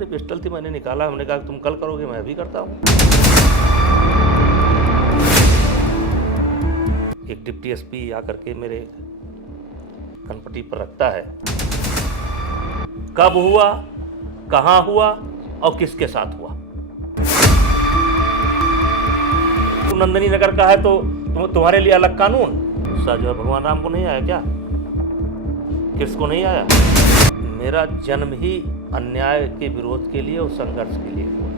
अपनी पिस्टल थी, मैंने निकाला। हमने कहा तुम कल करोगे, मैं अभी करता हूँ। एक डिप्टी एसपी आकर के मेरे कनपट्टी पर रखता है, कब हुआ, कहाँ हुआ और किसके साथ हुआ। तो नंदनी नगर का है तो तुम्हारे लिए अलग कानून। गुस्सा जो है भगवान राम को नहीं आया क्या, किसको नहीं आया। मेरा जन्म ही अन्याय के विरोध के लिए और संघर्ष के लिए हुआ।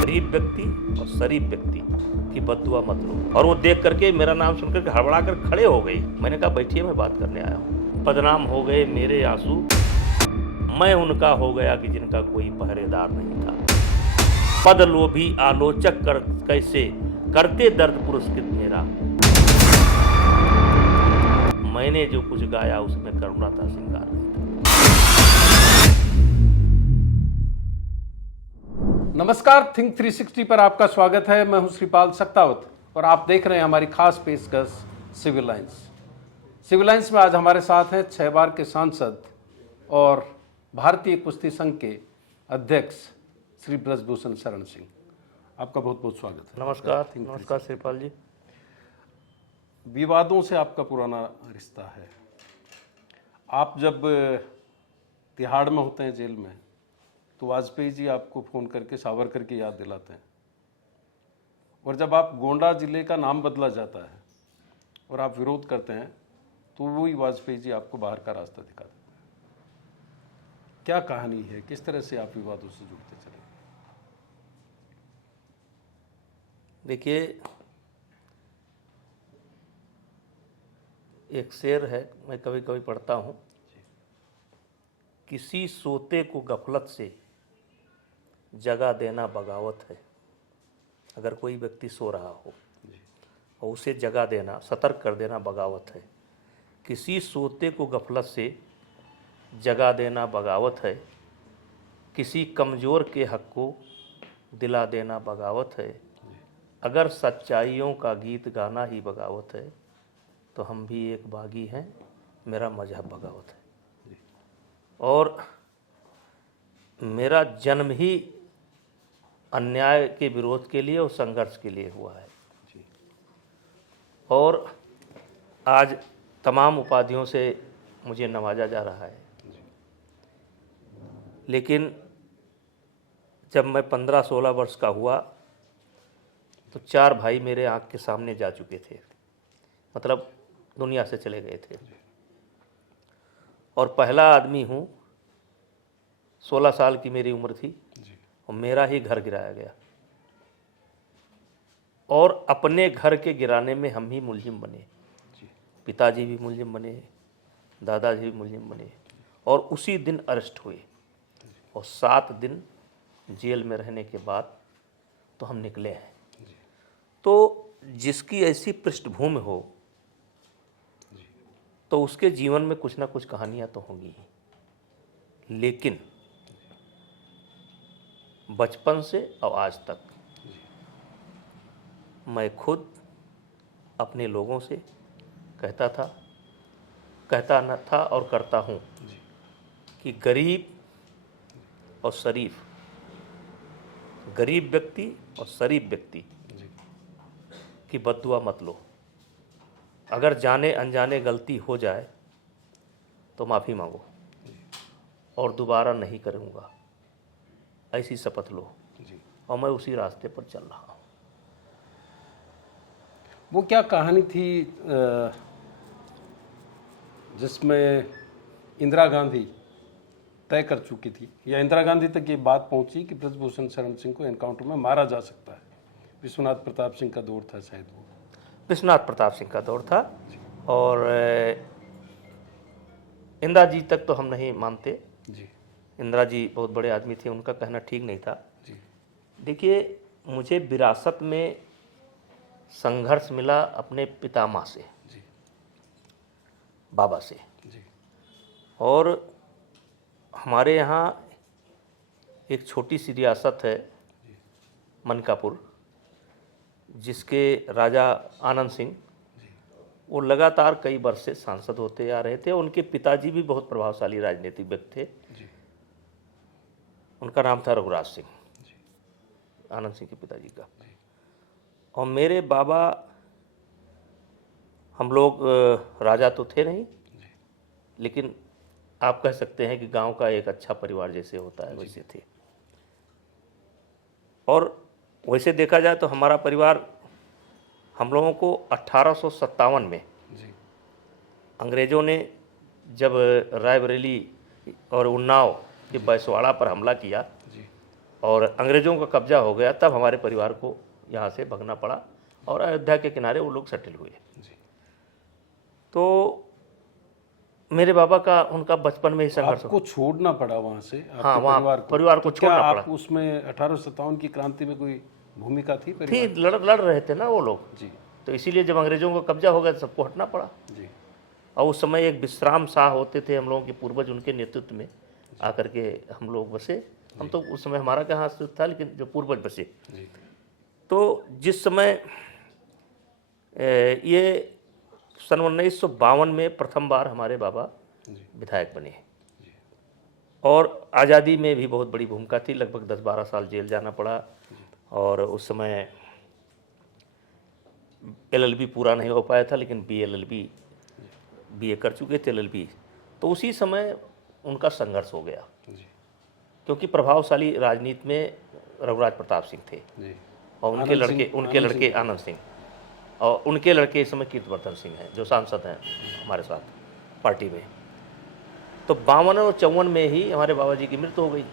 गरीब व्यक्ति और शरीफ व्यक्ति की बद्दुआ मत लो। और वो देख करके मेरा नाम सुनकर के हड़बड़ा कर खड़े हो गए। मैंने कहा बैठिए, मैं बात करने आया हूँ। बदनाम हो गए मेरे आंसू, मैं उनका हो गया कि जिनका कोई पहरेदार नहीं था। पद लोभी आलोचक कर कैसे करते दर्द पुरस्कृत मेरा। मैंने जो कुछ गाया उसमें करुणा था, श्रृंगार नहीं था। नमस्कार, थिंक 360 पर आपका स्वागत है। मैं हूं श्रीपाल सक्तावत और आप देख रहे हैं हमारी खास पेशकश सिविल लाइंस। सिविल लाइंस में आज हमारे साथ हैं 6 बार के सांसद और भारतीय कुश्ती संघ के अध्यक्ष श्री ब्रजभूषण शरण सिंह। आपका बहुत बहुत स्वागत है। नमस्कार। नमस्कार श्रीपाल जी। विवादों से आपका पुराना रिश्ता है। आप जब तिहाड़ में होते हैं, जेल में, तो वाजपेयी जी आपको फ़ोन करके सावरकर की याद दिलाते हैं। और जब आप गोंडा जिले का नाम बदला जाता है और आप विरोध करते हैं, तो वही वाजपेयी जी आपको बाहर का रास्ता दिखाते हैं। क्या कहानी है, किस तरह से आप विवादों से जुड़ते चले? देखिए, एक शेर है, मैं कभी कभी पढ़ता हूँ। किसी सोते को गफलत से जगा देना बगावत है। अगर कोई व्यक्ति सो रहा हो और उसे जगा देना, सतर्क कर देना बगावत है। किसी सोते को गफलत से जगा देना बगावत है। किसी कमज़ोर के हक को दिला देना बगावत है। अगर सच्चाइयों का गीत गाना ही बगावत है, तो हम भी एक बागी हैं, मेरा मजहब बगावत है। और मेरा जन्म ही अन्याय के विरोध के लिए और संघर्ष के लिए हुआ है। और आज तमाम उपाधियों से मुझे नवाजा जा रहा है। लेकिन जब मैं 15-16 वर्ष का हुआ तो 4 भाई मेरे आँख के सामने जा चुके थे, मतलब दुनिया से चले गए थे। और पहला आदमी हूँ, 16 साल की मेरी उम्र थी और मेरा ही घर गिराया गया। और अपने घर के गिराने में हम ही मुलजिम बने। पिताजी भी मुलजिम बने, दादाजी भी मुलजिम बने। और उसी दिन अरेस्ट हुए और 7 दिन जेल में रहने के बाद तो हम निकले हैं। तो जिसकी ऐसी पृष्ठभूमि हो तो उसके जीवन में कुछ ना कुछ कहानियां तो होंगी ही। लेकिन बचपन से और आज तक मैं खुद अपने लोगों से कहता न था और करता हूँ कि गरीब और शरीफ, गरीब व्यक्ति और शरीफ व्यक्ति की बद्दुआ मत लो। अगर जाने अनजाने गलती हो जाए तो माफ़ी मांगो और दोबारा नहीं करूँगा, ऐसी शपथ लो। और मैं उसी रास्ते पर चल रहा हूँ। वो क्या कहानी थी जिसमें इंदिरा गांधी तय कर चुकी थी, या इंदिरा गांधी तक ये बात पहुंची कि ब्रजभूषण शरण सिंह को एनकाउंटर में मारा जा सकता है? विश्वनाथ प्रताप सिंह का दौर था शायद, वो विश्वनाथ प्रताप सिंह का दौर था। और इंदिरा जी तक तो हम नहीं मानते जी। इंदिरा जी बहुत बड़े आदमी थे, उनका कहना ठीक नहीं था। जी। देखिए, मुझे विरासत में संघर्ष मिला अपने पितामह से, जी। बाबा से। जी। और हमारे यहाँ एक छोटी सी रियासत है मनकापुर, जिसके राजा आनंद सिंह, वो लगातार कई वर्ष से सांसद होते आ रहे थे। उनके पिताजी भी बहुत प्रभावशाली राजनीतिक व्यक्ति थे। उनका नाम था रघुराज सिंह, आनंद सिंह के पिताजी का। और मेरे बाबा, हम लोग राजा तो थे नहीं, लेकिन आप कह सकते हैं कि गांव का एक अच्छा परिवार जैसे होता है वैसे थे। और वैसे देखा जाए तो हमारा परिवार, हम लोगों को 1857 में अंग्रेज़ों ने जब रायबरेली और उन्नाव के बैसवाड़ा पर हमला किया और अंग्रेज़ों का कब्जा हो गया, तब हमारे परिवार को यहाँ से भगना पड़ा और अयोध्या के किनारे वो लोग सेटल हुए। तो मेरे बाबा का, उनका बचपन में ही संघर्ष। आपको छोड़ना पड़ा वहाँ से, आपके हाँ, वहाँ परिवार को तो क्या छोड़ना आप उसमें 1857 की क्रांति में कोई भूमिका थी परिवार? थी, लड़ रहे थे ना वो लोग जी। तो इसीलिए जब अंग्रेज़ों का कब्जा हो गया तो सबको हटना पड़ा। जी। और उस समय एक विश्राम शाह होते थे हम लोगों के पूर्वज, उनके नेतृत्व में आकर के हम लोग बसे। हम तो उस समय हमारा कहाँ अस्तित्व था, लेकिन जो पूर्वज बसे। तो जिस समय ये सन 1952 में प्रथम बार हमारे बाबा विधायक बने और आज़ादी में भी बहुत बड़ी भूमिका थी। लगभग 10-12 साल जेल जाना पड़ा और उस समय LLB पूरा नहीं हो पाया था, लेकिन BA कर चुके थे, LLB। तो उसी समय उनका संघर्ष हो गया, क्योंकि प्रभावशाली राजनीति में रघुराज प्रताप सिंह थे और उनके लड़के आनंद सिंह, और उनके लड़के इस समय कीर्तिवर्धन सिंह हैं जो सांसद हैं हमारे साथ पार्टी में। तो 52 और 54 में ही हमारे बाबा जी की मृत्यु हो गई।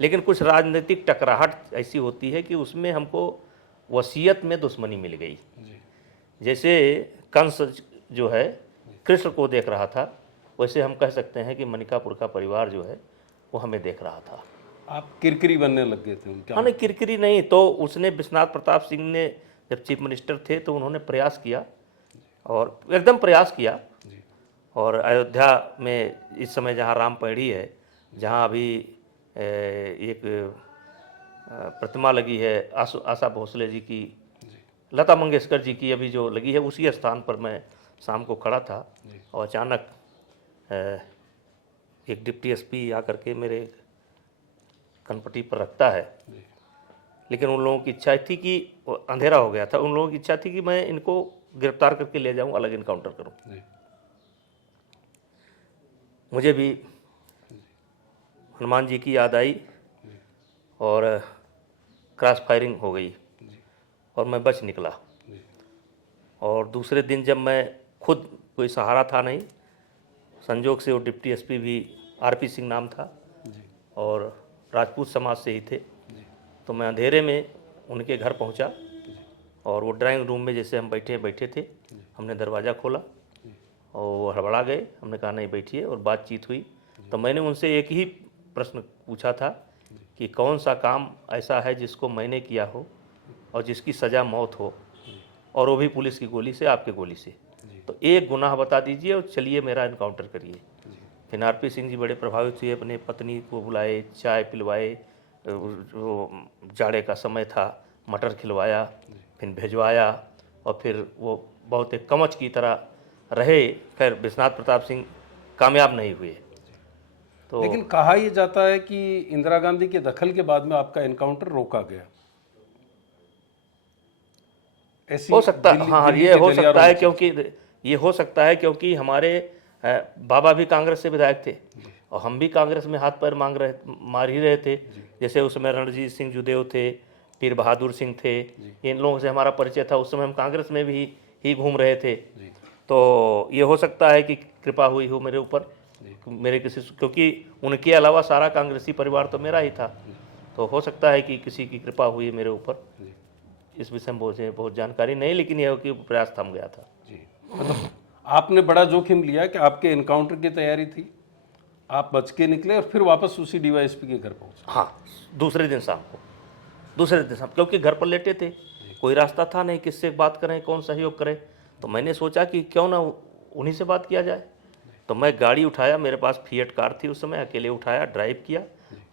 लेकिन कुछ राजनीतिक टकराहट ऐसी होती है कि उसमें हमको वसीयत में दुश्मनी मिल गई। जैसे कंस जो है कृष्ण को देख रहा था, वैसे हम कह सकते हैं कि मनिकापुर का परिवार जो है वो हमें देख रहा था। आप किरकिरी बनने लग गए थे उनके? हाँ, नहीं किरकिरी नहीं, तो उसने विश्वनाथ प्रताप सिंह ने जब चीफ मिनिस्टर थे तो उन्होंने प्रयास किया और एकदम प्रयास किया। और अयोध्या में इस समय जहाँ रामपैड़ी है, जहाँ अभी एक प्रतिमा लगी है आशा भोसले जी की, लता मंगेशकर जी की अभी जो लगी है, उसी स्थान पर मैं शाम को खड़ा था और अचानक एक डिप्टी SP आकर के मेरे कनपट्टी पर रखता है। लेकिन उन लोगों की इच्छा थी कि अंधेरा हो गया था, उन लोगों की इच्छा थी कि मैं इनको गिरफ्तार करके ले जाऊं, अलग इनकाउंटर करूं। मुझे भी हनुमान जी की याद आई और क्रॉस फायरिंग हो गई और मैं बच निकला। और दूसरे दिन जब मैं खुद, कोई सहारा था नहीं, संजोग से वो डिप्टी SP भी RP सिंह नाम था और राजपूत समाज से ही थे, तो मैं अंधेरे में उनके घर पहुंचा और वो ड्राइंग रूम में जैसे हम बैठे थे, हमने दरवाज़ा खोला और वो हड़बड़ा गए। हमने कहा नहीं बैठिए, और बातचीत हुई। तो मैंने उनसे एक ही प्रश्न पूछा था कि कौन सा काम ऐसा है जिसको मैंने किया हो और जिसकी सज़ा मौत हो, और वो भी पुलिस की गोली से, आपके गोली से। तो एक गुनाह बता दीजिए और चलिए मेरा इनकाउंटर करिए। फिर RP सिंह जी बड़े प्रभावित हुए, अपने पत्नी को बुलाए, चाय पिलवाए, जो जाड़े का समय था मटर खिलवाया, फिर भिजवाया, और फिर वो बहुत एक कवच की तरह रहे। खैर विश्वनाथ प्रताप सिंह कामयाब नहीं हुए। तो लेकिन कहा यह जाता है कि इंदिरा गांधी के दखल के बाद में आपका एनकाउंटर रोका गया। ऐसी हो सकता है, हाँ, ये हो सकता है, क्योंकि ये हो सकता है क्योंकि हमारे बाबा भी कांग्रेस से विधायक थे और हम भी कांग्रेस में हाथ पैर मार ही रहे थे। जैसे उस समय रणजीत सिंह जुदेव थे, पीर बहादुर सिंह थे, इन लोगों से हमारा परिचय था। उस समय हम कांग्रेस में भी ही घूम रहे थे। तो ये हो सकता है कि कृपा हुई हो मेरे ऊपर, मेरे किसी, क्योंकि उनके अलावा सारा कांग्रेसी परिवार तो मेरा ही था। तो हो सकता है कि किसी की कृपा हुई मेरे ऊपर। इस विषय में मुझे बहुत जानकारी नहीं, लेकिन यह कि प्रयास थम गया था। जी, मतलब आपने बड़ा जोखिम लिया कि आपके एनकाउंटर की तैयारी थी, आप बच के निकले और फिर वापस उसी DYSP के घर पहुंचे। हाँ, दूसरे दिन शाम को, क्योंकि घर पर लेटे थे, कोई रास्ता था नहीं, किससे बात करें, कौन सहयोग करे। तो मैंने सोचा कि क्यों ना उन्हीं से बात किया जाए। तो मैं गाड़ी उठाया, मेरे पास फिएट कार थी उस समय, अकेले उठाया, ड्राइव किया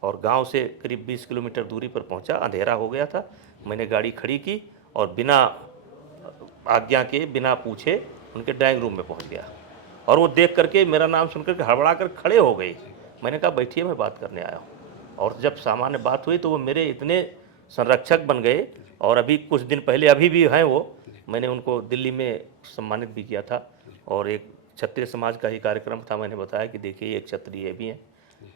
और गांव से करीब 20 किलोमीटर दूरी पर पहुंचा। अंधेरा हो गया था, मैंने गाड़ी खड़ी की और बिना आज्ञा के, बिना पूछे उनके ड्राइंग रूम में पहुंच गया। और वो देख करके, मेरा नाम सुन करके हड़बड़ा कर खड़े हो गए। मैंने कहा बैठिए, मैं बात करने आया हूँ। और जब सामान्य बात हुई तो वो मेरे इतने संरक्षक बन गए, और अभी कुछ दिन पहले अभी भी हैं वो, मैंने उनको दिल्ली में सम्मानित भी किया था। और एक क्षत्रिय समाज का ही कार्यक्रम था, मैंने बताया कि देखिए एक क्षत्रिय भी हैं,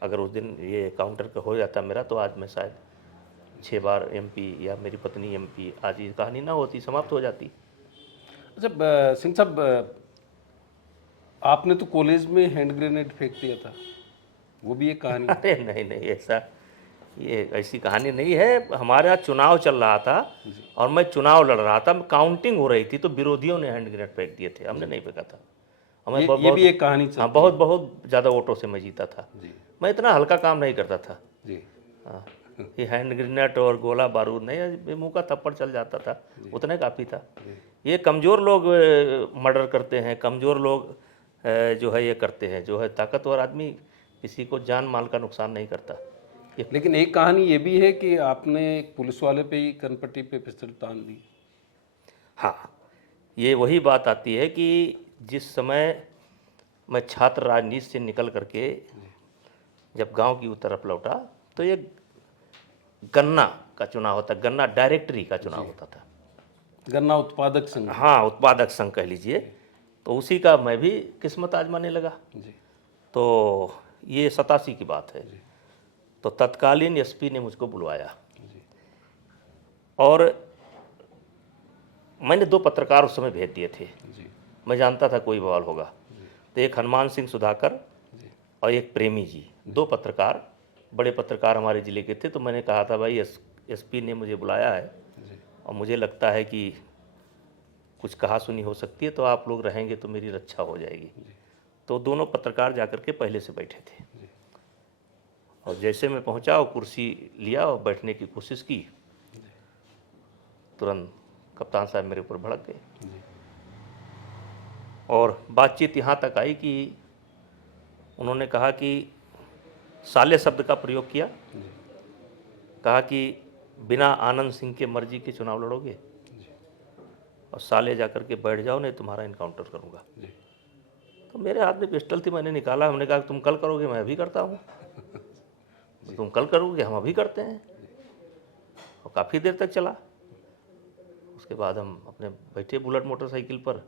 अगर उस दिन ये काउंटर का हो जाता मेरा तो आज मैं शायद 6 बार MP या मेरी पत्नी MP, आज ये कहानी ना होती, समाप्त हो जाती। अच्छा सिंह साहब, आपने तो कॉलेज में हैंड ग्रेनेड फेंक दिया था, वो भी एक कहानी। अरे नहीं नहीं, ऐसा ये ऐसी कहानी नहीं है। हमारा चुनाव चल रहा था और मैं चुनाव लड़ रहा था, काउंटिंग हो रही थी तो विरोधियों ने हैंड ग्रेनेड फेंक दिए थे, हमने नहीं फेंका था। हमें ये भी एक कहानी हाँ, बहुत बहुत ज़्यादा वोटों से मैं जीता था। जी मैं इतना हल्का काम नहीं करता था। जी। हाँ, ये हैंड ग्रेनेड और गोला बारूद नहीं, मुंह का थप्पड़ चल जाता था, उतने काफ़ी था। ये कमज़ोर लोग मर्डर करते हैं, कमज़ोर लोग जो है ये करते हैं, जो है ताकतवर आदमी किसी को जान माल का नुकसान नहीं करता। लेकिन एक कहानी ये भी है कि आपने एक पुलिस वाले पे ही कनपट्टी पे पिस्टल तान दी। हाँ, ये वही बात आती है कि जिस समय मैं छात्र राजनीति से निकल करके जब गांव की तरफ लौटा तो ये गन्ना का चुनाव होता, गन्ना डायरेक्टरी का चुनाव होता था, गन्ना उत्पादक संघ। हाँ उत्पादक संघ कह लीजिए। तो उसी का मैं भी किस्मत आजमाने लगा। जी तो ये 87 की बात है। तो तत्कालीन SP ने मुझको बुलवाया और मैंने 2 पत्रकार उस समय भेज दिए थे। जी मैं जानता था कोई बवाल होगा। तो एक हनुमान सिंह सुधाकर और एक प्रेमी जी, 2 पत्रकार, बड़े पत्रकार हमारे ज़िले के थे। तो मैंने कहा था भाई SP ने मुझे बुलाया है और मुझे लगता है कि कुछ कहा सुनी हो सकती है, तो आप लोग रहेंगे तो मेरी रक्षा हो जाएगी। तो दोनों पत्रकार जाकर के पहले से बैठे थे और जैसे मैं पहुंचा और कुर्सी लिया और बैठने की कोशिश की, तुरंत कप्तान साहब मेरे ऊपर भड़क गए और बातचीत यहाँ तक आई कि उन्होंने कहा कि साले शब्द का प्रयोग किया, कहा कि बिना आनंद सिंह के मर्जी के चुनाव लड़ोगे और साले जाकर के बैठ जाओ, नहीं तुम्हारा इनकाउंटर करूँगा। तो मेरे हाथ में पिस्टल थी, मैंने निकाला, हमने कहा तुम कल करोगे, मैं अभी करता हूँ। तुम कल करोगे, हम अभी करते हैं। और काफ़ी देर तक चला। उसके बाद हम अपने बैठे बुलेट मोटरसाइकिल पर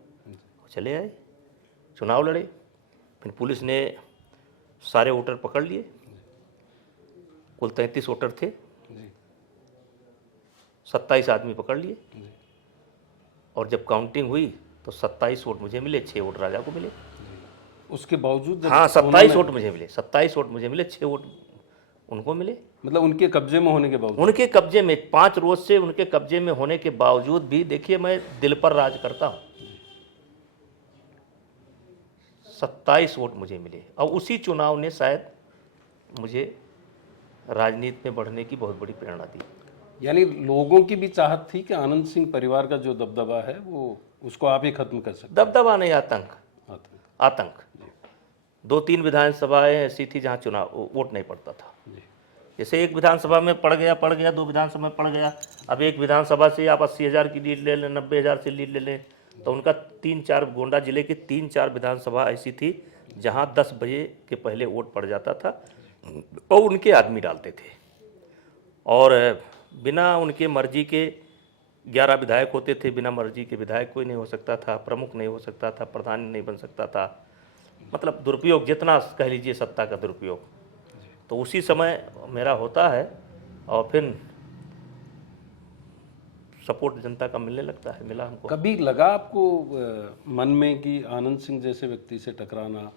चले आए, चुनाव लड़े। फिर पुलिस ने सारे वोटर पकड़ लिए, कुल 33 वोटर थे, 27 आदमी पकड़ लिए। और जब काउंटिंग हुई तो 27 वोट मुझे मिले, 6 वोट राजा को मिले। उसके बावजूद हाँ 27 वोट मुझे मिले, 27 वोट मुझे मिले, 6 वोट उनको मिले। मतलब उनके कब्जे में होने के बावजूद, उनके कब्जे में 5 रोज से उनके कब्जे में होने के बावजूद भी देखिए मैं दिल पर राज करता हूँ। 27 वोट मुझे मिले और उसी चुनाव ने शायद मुझे राजनीति में बढ़ने की बहुत बड़ी प्रेरणा दी। यानी लोगों की भी चाहत थी कि आनंद सिंह परिवार का जो दबदबा है वो उसको आप ही खत्म कर सकते। दबदबा नहीं, आतंक। 2-3 विधानसभाएं ऐसी थी जहां चुनाव वोट नहीं पड़ता था। जैसे एक विधानसभा में पड़ गया, 2 विधानसभा में पड़ गया। अब एक विधानसभा से आप 80,000 की लीड ले लें, 90,000 से लीड ले लें, तो उनका 3-4 गोंडा जिले की 3-4 विधानसभा ऐसी थी जहां 10 बजे के पहले वोट पड़ जाता था और उनके आदमी डालते थे। और बिना उनके मर्जी के 11 विधायक होते थे, बिना मर्जी के विधायक कोई नहीं हो सकता था, प्रमुख नहीं हो सकता था, प्रधान नहीं बन सकता था। मतलब दुरुपयोग जितना कह लीजिए, सत्ता का दुरुपयोग। तो उसी समय मेरा होता है और फिर सपोर्ट जनता का मिलने लगता है, मिला हमको। कभी लगा आपको मन में कि आनंद सिंह जैसे व्यक्ति से टकराना,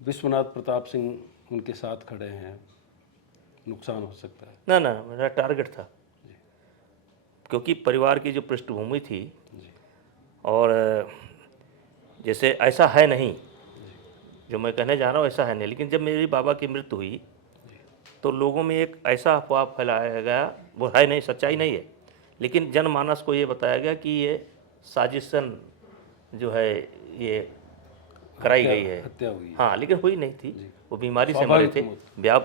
विश्वनाथ प्रताप सिंह उनके साथ खड़े हैं, नुकसान हो सकता है? ना ना, मेरा टारगेट था, क्योंकि परिवार की जो पृष्ठभूमि थी और जैसे ऐसा है नहीं जो मैं कहने जा रहा हूँ, ऐसा है नहीं। लेकिन जब मेरे बाबा की मृत्यु हुई तो लोगों में एक ऐसा अफवाह फैलाया गया, वो है नहीं, सच्चाई नहीं है, लेकिन जनमानस को ये बताया गया कि ये साजिशन जो है ये कराई गई है, हत्या हुई। हाँ, लेकिन हुई नहीं थी। वो बीमारी से मरे थे,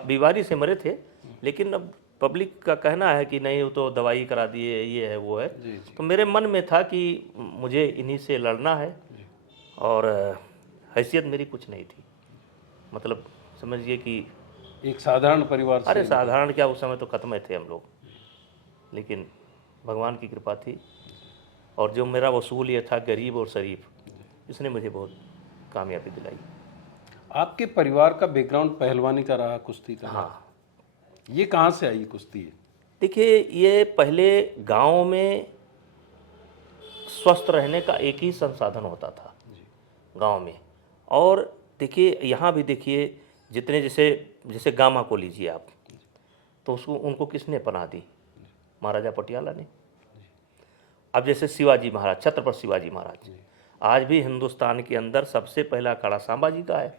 बीमारी से मरे थे। लेकिन अब पब्लिक का कहना है कि नहीं, वो तो दवाई करा दिए, ये है वो है। तो मेरे मन में था कि मुझे इन्हीं से लड़ना है और हैसियत मेरी कुछ नहीं थी। मतलब समझिए कि एक साधारण परिवार अरे से। साधारण क्या, उस समय तो खत्म ही थे हम लोग, लेकिन भगवान की कृपा थी। और जो मेरा वसूल ये था गरीब और शरीफ, इसने मुझे बहुत कामयाबी दिलाई। आपके परिवार का बैकग्राउंड पहलवानी का रहा, कुश्ती का रहा। हाँ, ये कहाँ से आई कुश्ती? देखिए ये पहले गांव में स्वस्थ रहने का एक ही संसाधन होता था गांव में। और देखिए यहाँ भी देखिए, जितने जैसे जैसे गामा को लीजिए आप, तो उसको उनको किसने पनाह दी? महाराजा पटियाला ने। अब जैसे शिवाजी महाराज, छत्रपति शिवाजी महाराज, आज भी हिंदुस्तान के अंदर सबसे पहला अखाड़ा सांबा जी का है,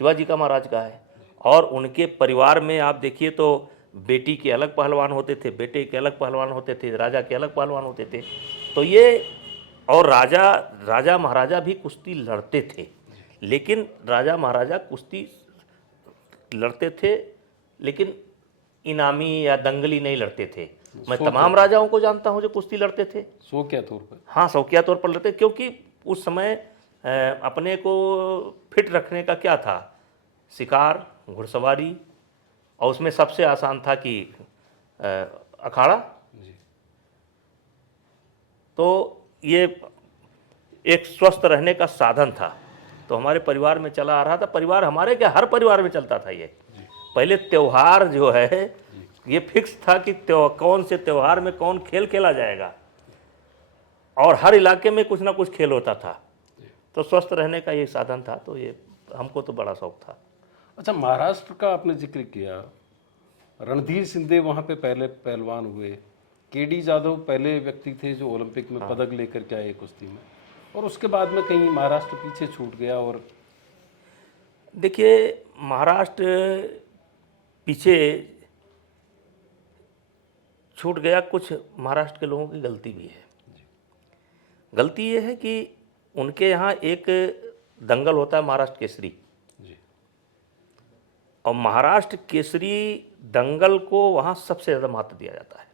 शिवाजी का महाराज का है। और उनके परिवार में आप देखिए तो बेटी के अलग पहलवान होते थे, बेटे के अलग पहलवान होते थे, राजा के अलग पहलवान होते थे। तो ये, और राजा महाराजा भी कुश्ती लड़ते थे, लेकिन राजा महाराजा कुश्ती लड़ते थे लेकिन इनामी या दंगली नहीं लड़ते थे। मैं तमाम राजाओं को जानता हूं जो कुश्ती लड़ते थे। शौकिया तौर पर? हाँ, शौकिया तौर पर लड़ते, क्योंकि उस समय अपने को फिट रखने का क्या था? शिकार, घुड़सवारी, और उसमें सबसे आसान था कि अखाड़ा। तो ये एक स्वस्थ रहने का साधन था। तो हमारे परिवार में चला आ रहा था। परिवार हमारे क्या, हर परिवार में चलता था ये। पहले त्योहार जो है ये फिक्स था कि कौन से त्योहार में कौन खेल खेला जाएगा, और हर इलाके में कुछ ना कुछ खेल होता था। तो स्वस्थ रहने का ये साधन था, तो ये हमको तो बड़ा शौक था। अच्छा, महाराष्ट्र का आपने जिक्र किया, रणधीर सिंधे वहाँ पे पहले पहलवान हुए, केडी जाधव पहले व्यक्ति थे जो ओलंपिक में पदक लेकर के आए कुश्ती में, और उसके बाद में कहीं महाराष्ट्र पीछे छूट गया। और देखिए महाराष्ट्र पीछे छूट गया, कुछ महाराष्ट्र के लोगों की गलती भी है। गलती ये है कि उनके यहाँ एक दंगल होता है महाराष्ट्र केसरी, और महाराष्ट्र केसरी दंगल को वहाँ सबसे ज़्यादा महत्व दिया जाता है।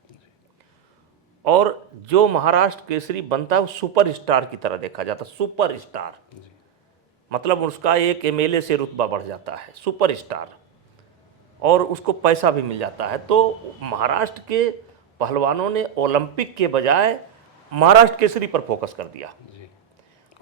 और जो महाराष्ट्र केसरी बनता है वो सुपर स्टार की तरह देखा जाता है। सुपर स्टार मतलब उसका एक एमएलए से रुतबा बढ़ जाता है, सुपर स्टार, और उसको पैसा भी मिल जाता है। तो महाराष्ट्र के पहलवानों ने ओलंपिक के बजाय महाराष्ट्र केसरी पर फोकस कर दिया।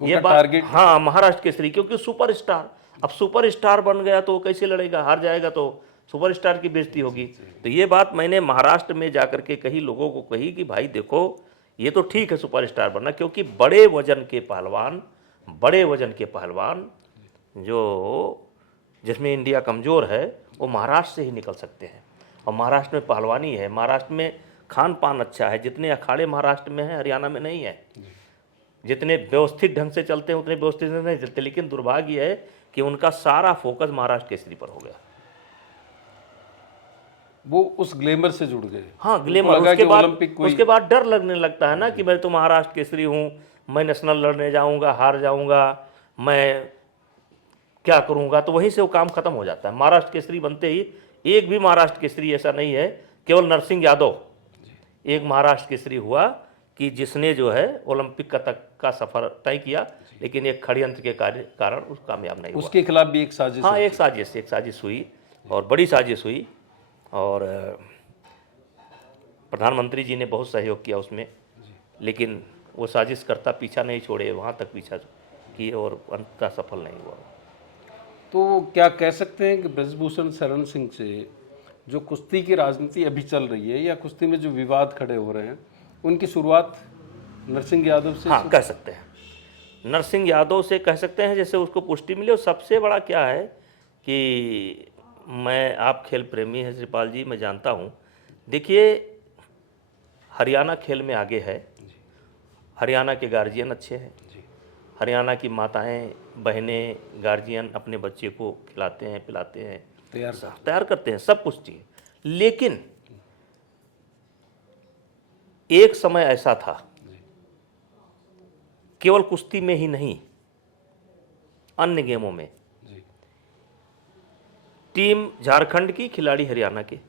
ये बात, हाँ, महाराष्ट्र केसरी, क्योंकि सुपर स्टार, अब सुपर स्टार बन गया तो कैसे लड़ेगा? हार जाएगा तो सुपर स्टार की बेइज्जती होगी। तो ये बात मैंने महाराष्ट्र में जाकर के कही, लोगों को कही कि भाई देखो ये तो ठीक है सुपर स्टार बनना, क्योंकि बड़े वजन के पहलवान जो जिसमें इंडिया कमज़ोर है वो महाराष्ट्र से ही निकल सकते हैं। और महाराष्ट्र में पहलवानी है, महाराष्ट्र में खान पान अच्छा है। जितने अखाड़े महाराष्ट्र में हैं हरियाणा में नहीं है। जितने व्यवस्थित ढंग से चलते हैं उतने व्यवस्थित ढंग से नहीं चलते, लेकिन दुर्भाग्य है कि उनका सारा फोकस महाराष्ट्र केसरी पर हो गया। वो उस ग्लैमर से जुड़ गए। हाँ, ग्लैमर। उसके बाद डर लगने लगता है ना कि मैं तो महाराष्ट्र केसरी हूँ, मैं नेशनल लड़ने जाऊँगा, हार जाऊँगा, मैं क्या करूँगा। तो वहीं से वो काम खत्म हो जाता है। महाराष्ट्र केसरी बनते ही, एक भी महाराष्ट्र केसरी ऐसा नहीं है, केवल नरसिंह यादव एक महाराष्ट्र केसरी हुआ कि जिसने जो है ओलंपिक तक का सफर तय किया, लेकिन एक षड्यंत्र के कारण उस कामयाब नहीं हुआ। उसके खिलाफ भी एक साजिश? हाँ, एक साजिश हुई, और बड़ी साजिश हुई, और प्रधानमंत्री जी ने बहुत सहयोग किया उसमें, लेकिन वो साजिश करता पीछा नहीं छोड़े, वहाँ तक पीछा किए और अंततः सफल नहीं हुआ। तो क्या कह सकते हैं कि ब्रजभूषण शरण सिंह से जो कुश्ती की राजनीति अभी चल रही है, या कुश्ती में जो विवाद खड़े हो रहे हैं, उनकी शुरुआत नरसिंह यादव से? हाँ, कह सकते हैं, नरसिंह यादव से कह सकते हैं, जैसे उसको पुष्टि मिली। और सबसे बड़ा क्या है कि आप खेल प्रेमी हैं श्रीपाल जी, मैं जानता हूँ। देखिए हरियाणा खेल में आगे है, हरियाणा के गार्जियन अच्छे हैं, हरियाणा की माताएं बहनें गार्जियन अपने बच्चे को खिलाते हैं, पिलाते हैं, तैयार करते हैं, सब कुछ चाहिए। लेकिन एक समय ऐसा था, केवल कुश्ती में ही नहीं, अन्य गेमों में, टीम झारखंड की, खिलाड़ी हरियाणा के,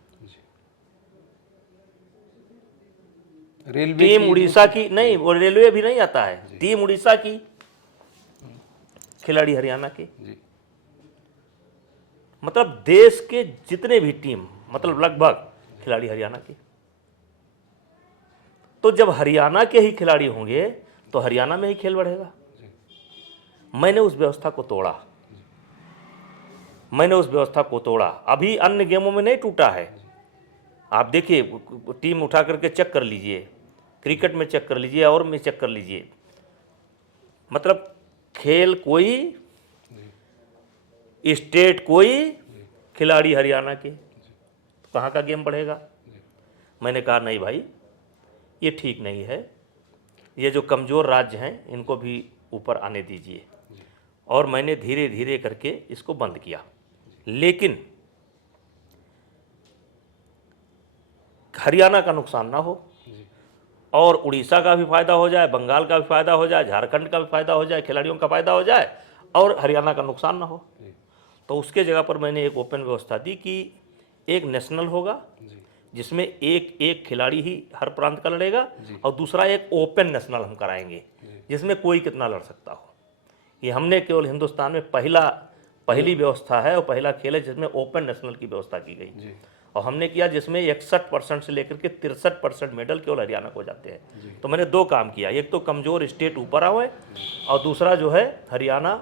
टीम उड़ीसा की, नहीं वो रेलवे भी नहीं आता है, टीम उड़ीसा की, खिलाड़ी हरियाणा के। मतलब देश के जितने भी टीम, मतलब लगभग खिलाड़ी हरियाणा के। तो जब हरियाणा के ही खिलाड़ी होंगे तो हरियाणा में ही खेल बढ़ेगा। मैंने उस व्यवस्था को तोड़ा, मैंने उस व्यवस्था को तोड़ा। अभी अन्य गेमों में नहीं टूटा है। आप देखिए, टीम उठा करके चेक कर लीजिए, क्रिकेट में चेक कर लीजिए और में चेक कर लीजिए। मतलब खेल कोई, स्टेट कोई, खिलाड़ी हरियाणा के, तो कहाँ का गेम बढ़ेगा? मैंने कहा नहीं भाई, ये ठीक नहीं है। ये जो कमज़ोर राज्य हैं इनको भी ऊपर आने दीजिए। और मैंने धीरे धीरे करके इसको बंद किया। लेकिन हरियाणा का नुकसान ना हो और उड़ीसा का भी फायदा हो जाए, बंगाल का भी फायदा हो जाए, झारखंड का भी फायदा हो जाए, खिलाड़ियों का फायदा हो जाए और हरियाणा का नुकसान ना हो। तो उसके जगह पर मैंने एक ओपन व्यवस्था दी कि एक नेशनल होगा जिसमें एक एक खिलाड़ी ही हर प्रांत का लड़ेगा और दूसरा एक ओपन नेशनल हम कराएंगे जिसमें कोई कितना लड़ सकता हो। ये हमने केवल हिंदुस्तान में पहली व्यवस्था है और पहला खेल है जिसमें ओपन नेशनल की व्यवस्था की गई। और हमने किया जिसमें 61% से लेकर के 63% मेडल केवल हरियाणा को जाते हैं। तो मैंने दो काम किया, एक तो कमज़ोर स्टेट ऊपर आए और दूसरा जो है हरियाणा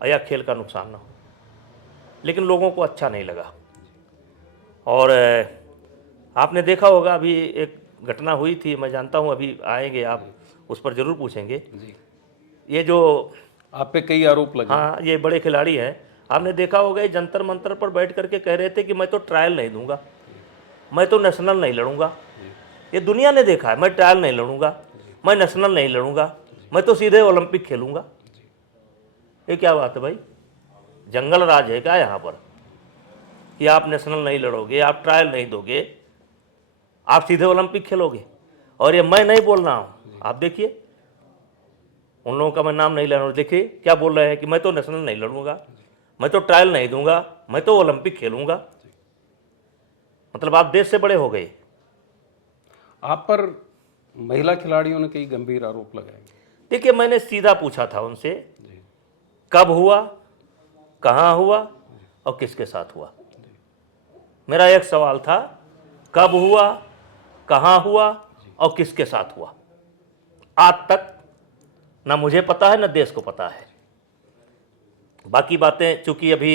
या खेल का नुकसान ना हो। लेकिन लोगों को अच्छा नहीं लगा। और आपने देखा होगा अभी एक घटना हुई थी, मैं जानता हूँ अभी आएंगे आप उस पर ज़रूर पूछेंगे। ये जो आप पे कई आरोप लगे। हाँ, ये बड़े खिलाड़ी हैं। आपने देखा होगा ये जंतर मंतर पर बैठ करके कह रहे थे कि मैं तो ट्रायल नहीं दूंगा, मैं तो नेशनल नहीं लड़ूंगा। ये दुनिया ने देखा है, मैं ट्रायल नहीं लड़ूंगा, मैं नेशनल नहीं लड़ूंगा, मैं तो सीधे ओलंपिक खेलूंगा। ये क्या बात है भाई? जंगल राज है क्या यहाँ पर कि आप नेशनल नहीं लड़ोगे, आप ट्रायल नहीं दोगे, आप सीधे ओलंपिक खेलोगे? और ये मैं नहीं बोल रहा हूँ, आप देखिए उन लोगों का मैं नाम नहीं ले रहा हूँ। देखिए क्या बोल रहे हैं कि मैं तो नेशनल नहीं लड़ूंगा, मैं तो ट्रायल नहीं दूंगा, मैं तो ओलंपिक खेलूंगा। मतलब आप देश से बड़े हो गए। आप पर महिला खिलाड़ियों ने कई गंभीर आरोप लगाए। देखिए मैंने सीधा पूछा था उनसे, कब हुआ, कहाँ हुआ और किसके साथ हुआ। मेरा एक सवाल था, कब हुआ, कहाँ हुआ और किसके साथ हुआ। आज तक ना मुझे पता है ना देश को पता है। बाकी बातें चूंकि अभी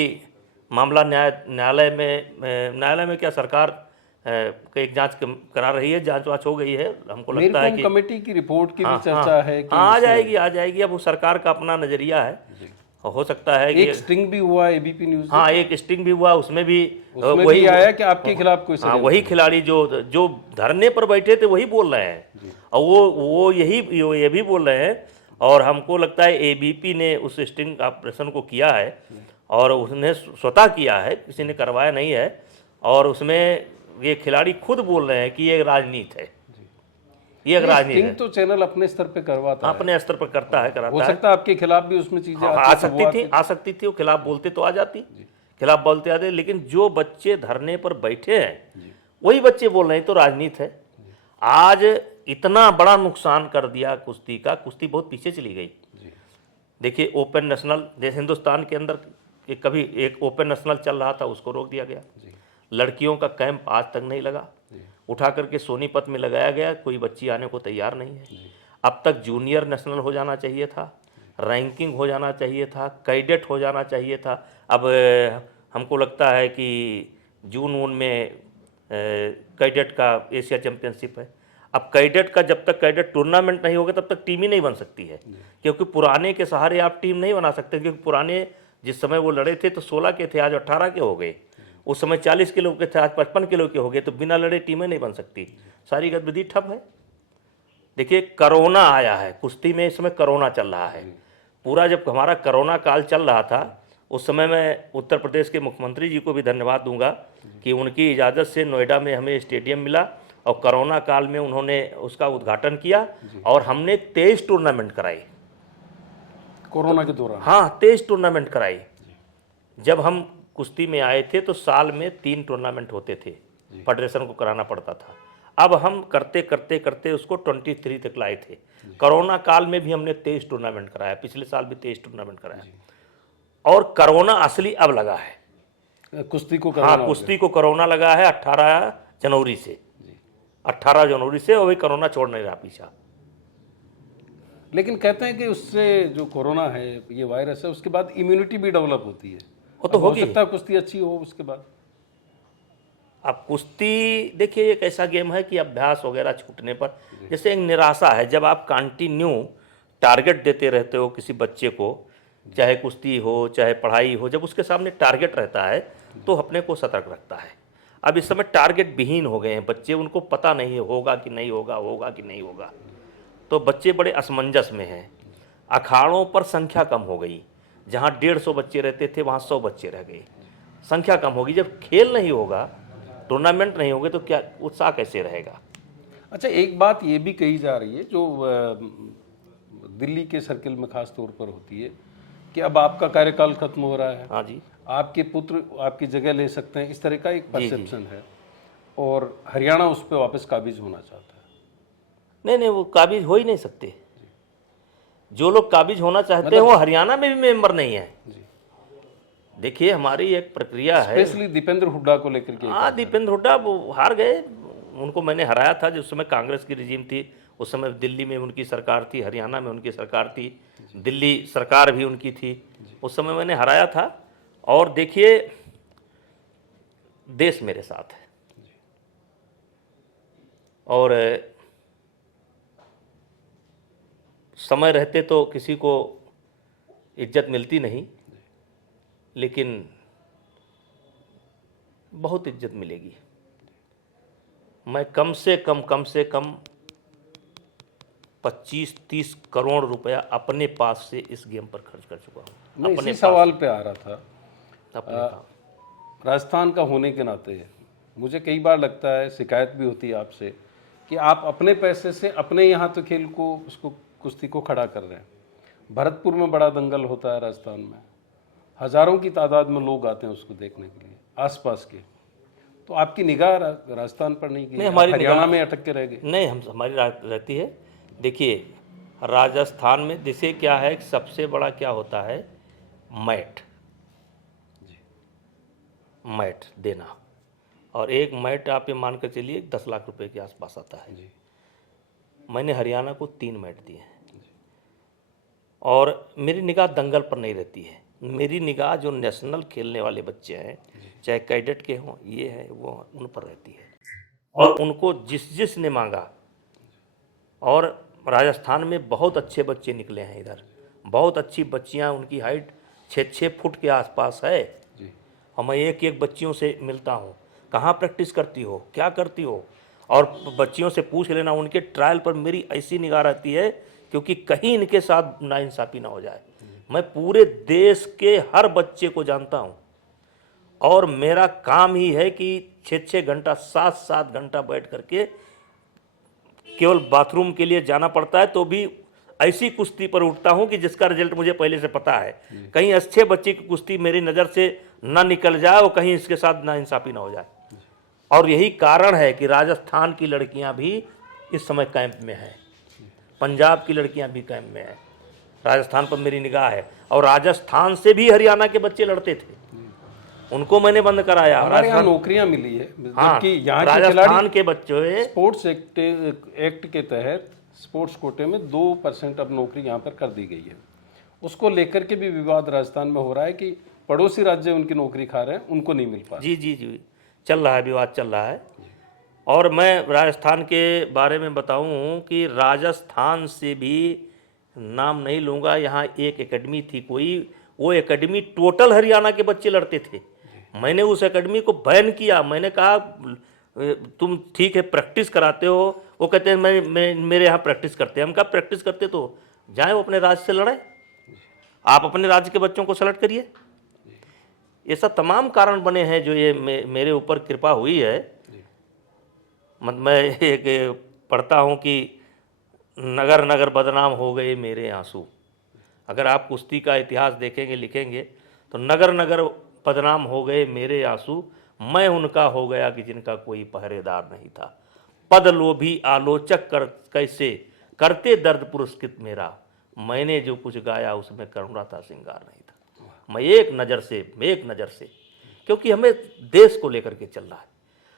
मामला न्यायालय में क्या सरकार का एक जांच करा रही है, जांच वाच हो गई है। हमको लगता है कि कमेटी की रिपोर्ट की भी चर्चा है कि आ जाएगी। अब वो सरकार का अपना नजरिया है। हो सकता है एक स्टिंग भी हुआ एबीपी न्यूज। हाँ, एक स्टिंग भी हुआ, उसमें भी वही आया कि आपके खिलाफ कोई हाँ, वही खिलाड़ी जो धरने पर बैठे थे वही बोल रहे हैं। और वो ये भी बोल रहे हैं। और हमको लगता है एबीपी ने उस स्टिंग ऑपरेशन को किया है और उसने स्वतः किया है, किसी ने करवाया नहीं है। और उसमें ये खिलाड़ी खुद बोल रहे हैं कि ये राजनीति है, ये एक राजनीति है। तो चैनल अपने स्तर पे करवाता है, अपने स्तर पर करता है, कराता है। हो सकता है आपके खिलाफ भी उसमें चीजें आ सकती थी। वो खिलाफ बोलते तो आ जाती, खिलाफ बोलते आते। लेकिन जो बच्चे धरने पर बैठे हैं वही बच्चे बोल रहे हैं तो राजनीति है। आज इतना बड़ा नुकसान कर दिया कुश्ती का, कुश्ती बहुत पीछे चली गई। देखिए ओपन नेशनल हिंदुस्तान के अंदर कभी एक ओपन नेशनल चल रहा था, उसको रोक दिया गया। लड़कियों का कैंप आज तक नहीं लगा, उठा करके सोनीपत में लगाया गया, कोई बच्ची आने को तैयार नहीं है। अब तक जूनियर नेशनल हो जाना चाहिए था, रैंकिंग हो जाना चाहिए था, कैडेट हो जाना चाहिए था। अब हमको लगता है कि जून में कैडेट का एशिया चैंपियनशिप है। अब कैडेट का जब तक कैडेट टूर्नामेंट नहीं होगा तब तक टीम ही नहीं बन सकती है, क्योंकि पुराने के सहारे आप टीम नहीं बना सकते। क्योंकि पुराने जिस समय वो लड़े थे तो 16 के थे, आज 18 के हो गए। उस समय 40 किलो के थे, आज 55 किलो के हो गए। तो बिना लड़े टीमें नहीं बन सकती, सारी गतिविधि ठप है। देखिए कोरोना आया है, कुश्ती में इस समय कोरोना चल रहा है पूरा। जब हमारा कोरोना काल चल रहा था उस समय मैं उत्तर प्रदेश के मुख्यमंत्री जी को भी धन्यवाद दूंगा कि उनकी इजाज़त से नोएडा में हमें स्टेडियम मिला और कोरोना काल में उन्होंने उसका उद्घाटन किया और हमने 23 टूर्नामेंट कराई कोरोना के दौरान। हाँ, 23 टूर्नामेंट कराई। जब हम कुश्ती में आए थे तो साल में 3 टूर्नामेंट होते थे, फेडरेशन को कराना पड़ता था। अब हम करते करते करते उसको 23 तक लाए थे। कोरोना काल में भी हमने 23 टूर्नामेंट कराया, पिछले साल भी 23 टूर्नामेंट कराया। और कोरोना असली अब लगा है। कुश्ती को कोरोना हाँ, हो कुश्ती को कोरोना लगा है 18 जनवरी से। 18 जनवरी से, और वही कोरोना छोड़ नहीं रहा पीछा। गया। लेकिन कहते हैं कि उससे जो कोरोना है, ये वायरस है, उसके बाद इम्यूनिटी भी डेवलप होती है। वो तो अब हो होगी। सकता है कुश्ती अच्छी हो उसके बाद। अब कुश्ती देखिए एक ऐसा गेम है कि अभ्यास वगैरह छूटने पर जैसे एक निराशा है, जब आप कंटिन्यू टारगेट देते रहते हो किसी बच्चे को, चाहे कुश्ती हो चाहे पढ़ाई हो, जब उसके सामने टारगेट रहता है तो अपने को सतर्क रखता है। अब इस समय टारगेट विहीन हो गए हैं बच्चे, उनको पता नहीं है होगा कि नहीं होगा, होगा कि नहीं होगा, तो बच्चे बड़े असमंजस में हैं। अखाड़ों पर संख्या कम हो गई, जहाँ 150 बच्चे रहते थे वहाँ 100 बच्चे रह गए, संख्या कम होगी। जब खेल नहीं होगा, टूर्नामेंट नहीं होंगे, तो क्या उत्साह कैसे रहेगा। अच्छा, एक बात ये भी कही जा रही है जो दिल्ली के सर्किल में खास तौर पर होती है कि अब आपका कार्यकाल खत्म हो रहा है, हाँ जी, आपके पुत्र आपकी जगह ले सकते हैं, इस तरह का एक परसेप्शन है, और हरियाणा उस पर वापस काबिज होना चाहता है। नहीं नहीं, वो काबिज हो ही नहीं सकते। जो लोग काबिज होना चाहते हैं वो हरियाणा में भी मेंबर नहीं है। देखिए हमारी एक प्रक्रिया है। स्पेशली दीपेंद्र हुड्डा को लेकर के। हाँ, दीपेंद्र हुड्डा वो हार गए, उनको मैंने हराया था जिस समय कांग्रेस की रिजीम थी। उस समय दिल्ली में उनकी सरकार थी, हरियाणा में उनकी सरकार थी, दिल्ली सरकार भी उनकी थी। उस समय मैंने हराया था। और देखिए देश मेरे साथ है, और समय रहते तो किसी को इज्जत मिलती नहीं, लेकिन बहुत इज्जत मिलेगी। मैं कम से कम 25-30 करोड़ रुपया अपने पास से इस गेम पर खर्च कर चुका हूँ। मैं अपने इसी सवाल पे आ रहा था। अपने पास। राजस्थान का होने के नाते मुझे कई बार लगता है, शिकायत भी होती है आपसे, कि आप अपने पैसे से अपने यहाँ तो खेल को, उसको कुश्ती को खड़ा कर रहे हैं। भरतपुर में बड़ा दंगल होता है राजस्थान में, हजारों की तादाद में लोग आते हैं उसको देखने के लिए आसपास के, तो आपकी निगाह राजस्थान पर नहीं गई, हमारी हरियाणा में अटक के रह गए। नहीं, हमारी रहती है। देखिए राजस्थान में जैसे क्या है, सबसे बड़ा क्या होता है, मैट देना, और एक मैट आप ये मान कर चलिए 10 लाख रुपए के आसपास आता है। मैंने हरियाणा को 3 मैट दिए हैं, और मेरी निगाह दंगल पर नहीं रहती है। मेरी निगाह जो नेशनल खेलने वाले बच्चे हैं, चाहे कैडेट के हों, ये है वो, उन पर रहती है। और उनको जिस ने मांगा, और राजस्थान में बहुत अच्छे बच्चे निकले हैं इधर, बहुत अच्छी बच्चियां, उनकी हाइट 6-6 फुट के आसपास है। और मैं एक बच्चियों से मिलता हूँ, कहाँ प्रैक्टिस करती हो, क्या करती हो, और बच्चियों से पूछ लेना। उनके ट्रायल पर मेरी ऐसी निगाह रहती है क्योंकि कहीं इनके साथ नाइंसाफ़ी ना हो जाए। मैं पूरे देश के हर बच्चे को जानता हूँ, और मेरा काम ही है कि 6-6 घंटा, 7-7 घंटा बैठ करके, केवल बाथरूम के लिए जाना पड़ता है तो भी ऐसी कुश्ती पर उठता हूं कि जिसका रिजल्ट मुझे पहले से पता है। कहीं अच्छे बच्चे की कुश्ती मेरी नज़र से ना निकल जाए और कहीं इसके साथ नाइंसाफ़ी ना हो जाए। और यही कारण है कि राजस्थान की लड़कियां भी इस समय कैंप में हैं, पंजाब की लड़कियां भी कैंप में हैं। राजस्थान पर मेरी निगाह है, और राजस्थान से भी हरियाणा के बच्चे लड़ते थे, उनको मैंने बंद कराया। हमारे यहाँ नौकरियां मिली है, हाँ, जबकि यहाँ के राजस्थान के बच्चे स्पोर्ट्स एक्ट के तहत स्पोर्ट्स कोटे में 2% अब नौकरी यहाँ पर कर दी गई है। उसको लेकर के भी विवाद राजस्थान में हो रहा है कि पड़ोसी राज्य उनकी नौकरी खा रहे हैं, उनको नहीं मिल पा रहा। जी, चल रहा है, विवाद चल रहा है। और मैं राजस्थान के बारे में बताऊं कि राजस्थान से भी नाम नहीं लूँगा, यहाँ एक एकेडमी थी कोई, वो एकेडमी टोटल हरियाणा के बच्चे लड़ते थे। मैंने उस एकेडमी को बैन किया। मैंने कहा तुम ठीक है प्रैक्टिस कराते हो, वो कहते हैं मैं मेरे यहाँ प्रैक्टिस करते हैं। हम कहा प्रैक्टिस करते तो जाएं वो अपने राज्य से लड़े, आप अपने राज्य के बच्चों को सेलेक्ट करिए। ये सब तमाम कारण बने हैं जो ये मेरे ऊपर कृपा हुई है। मैं एक पढ़ता हूँ कि नगर नगर बदनाम हो गए मेरे आंसू। अगर आप कुश्ती का इतिहास देखेंगे, लिखेंगे, तो नगर नगर बदनाम हो गए मेरे आंसू, मैं उनका हो गया कि जिनका कोई पहरेदार नहीं था। पद लोभी आलोचक कर कैसे करते दर्द पुरस्कृत मेरा, मैंने जो कुछ गाया उसमें करुणा था, श्रृंगार नहीं था। मैं एक नज़र से क्योंकि हमें देश को लेकर के चल रहा है।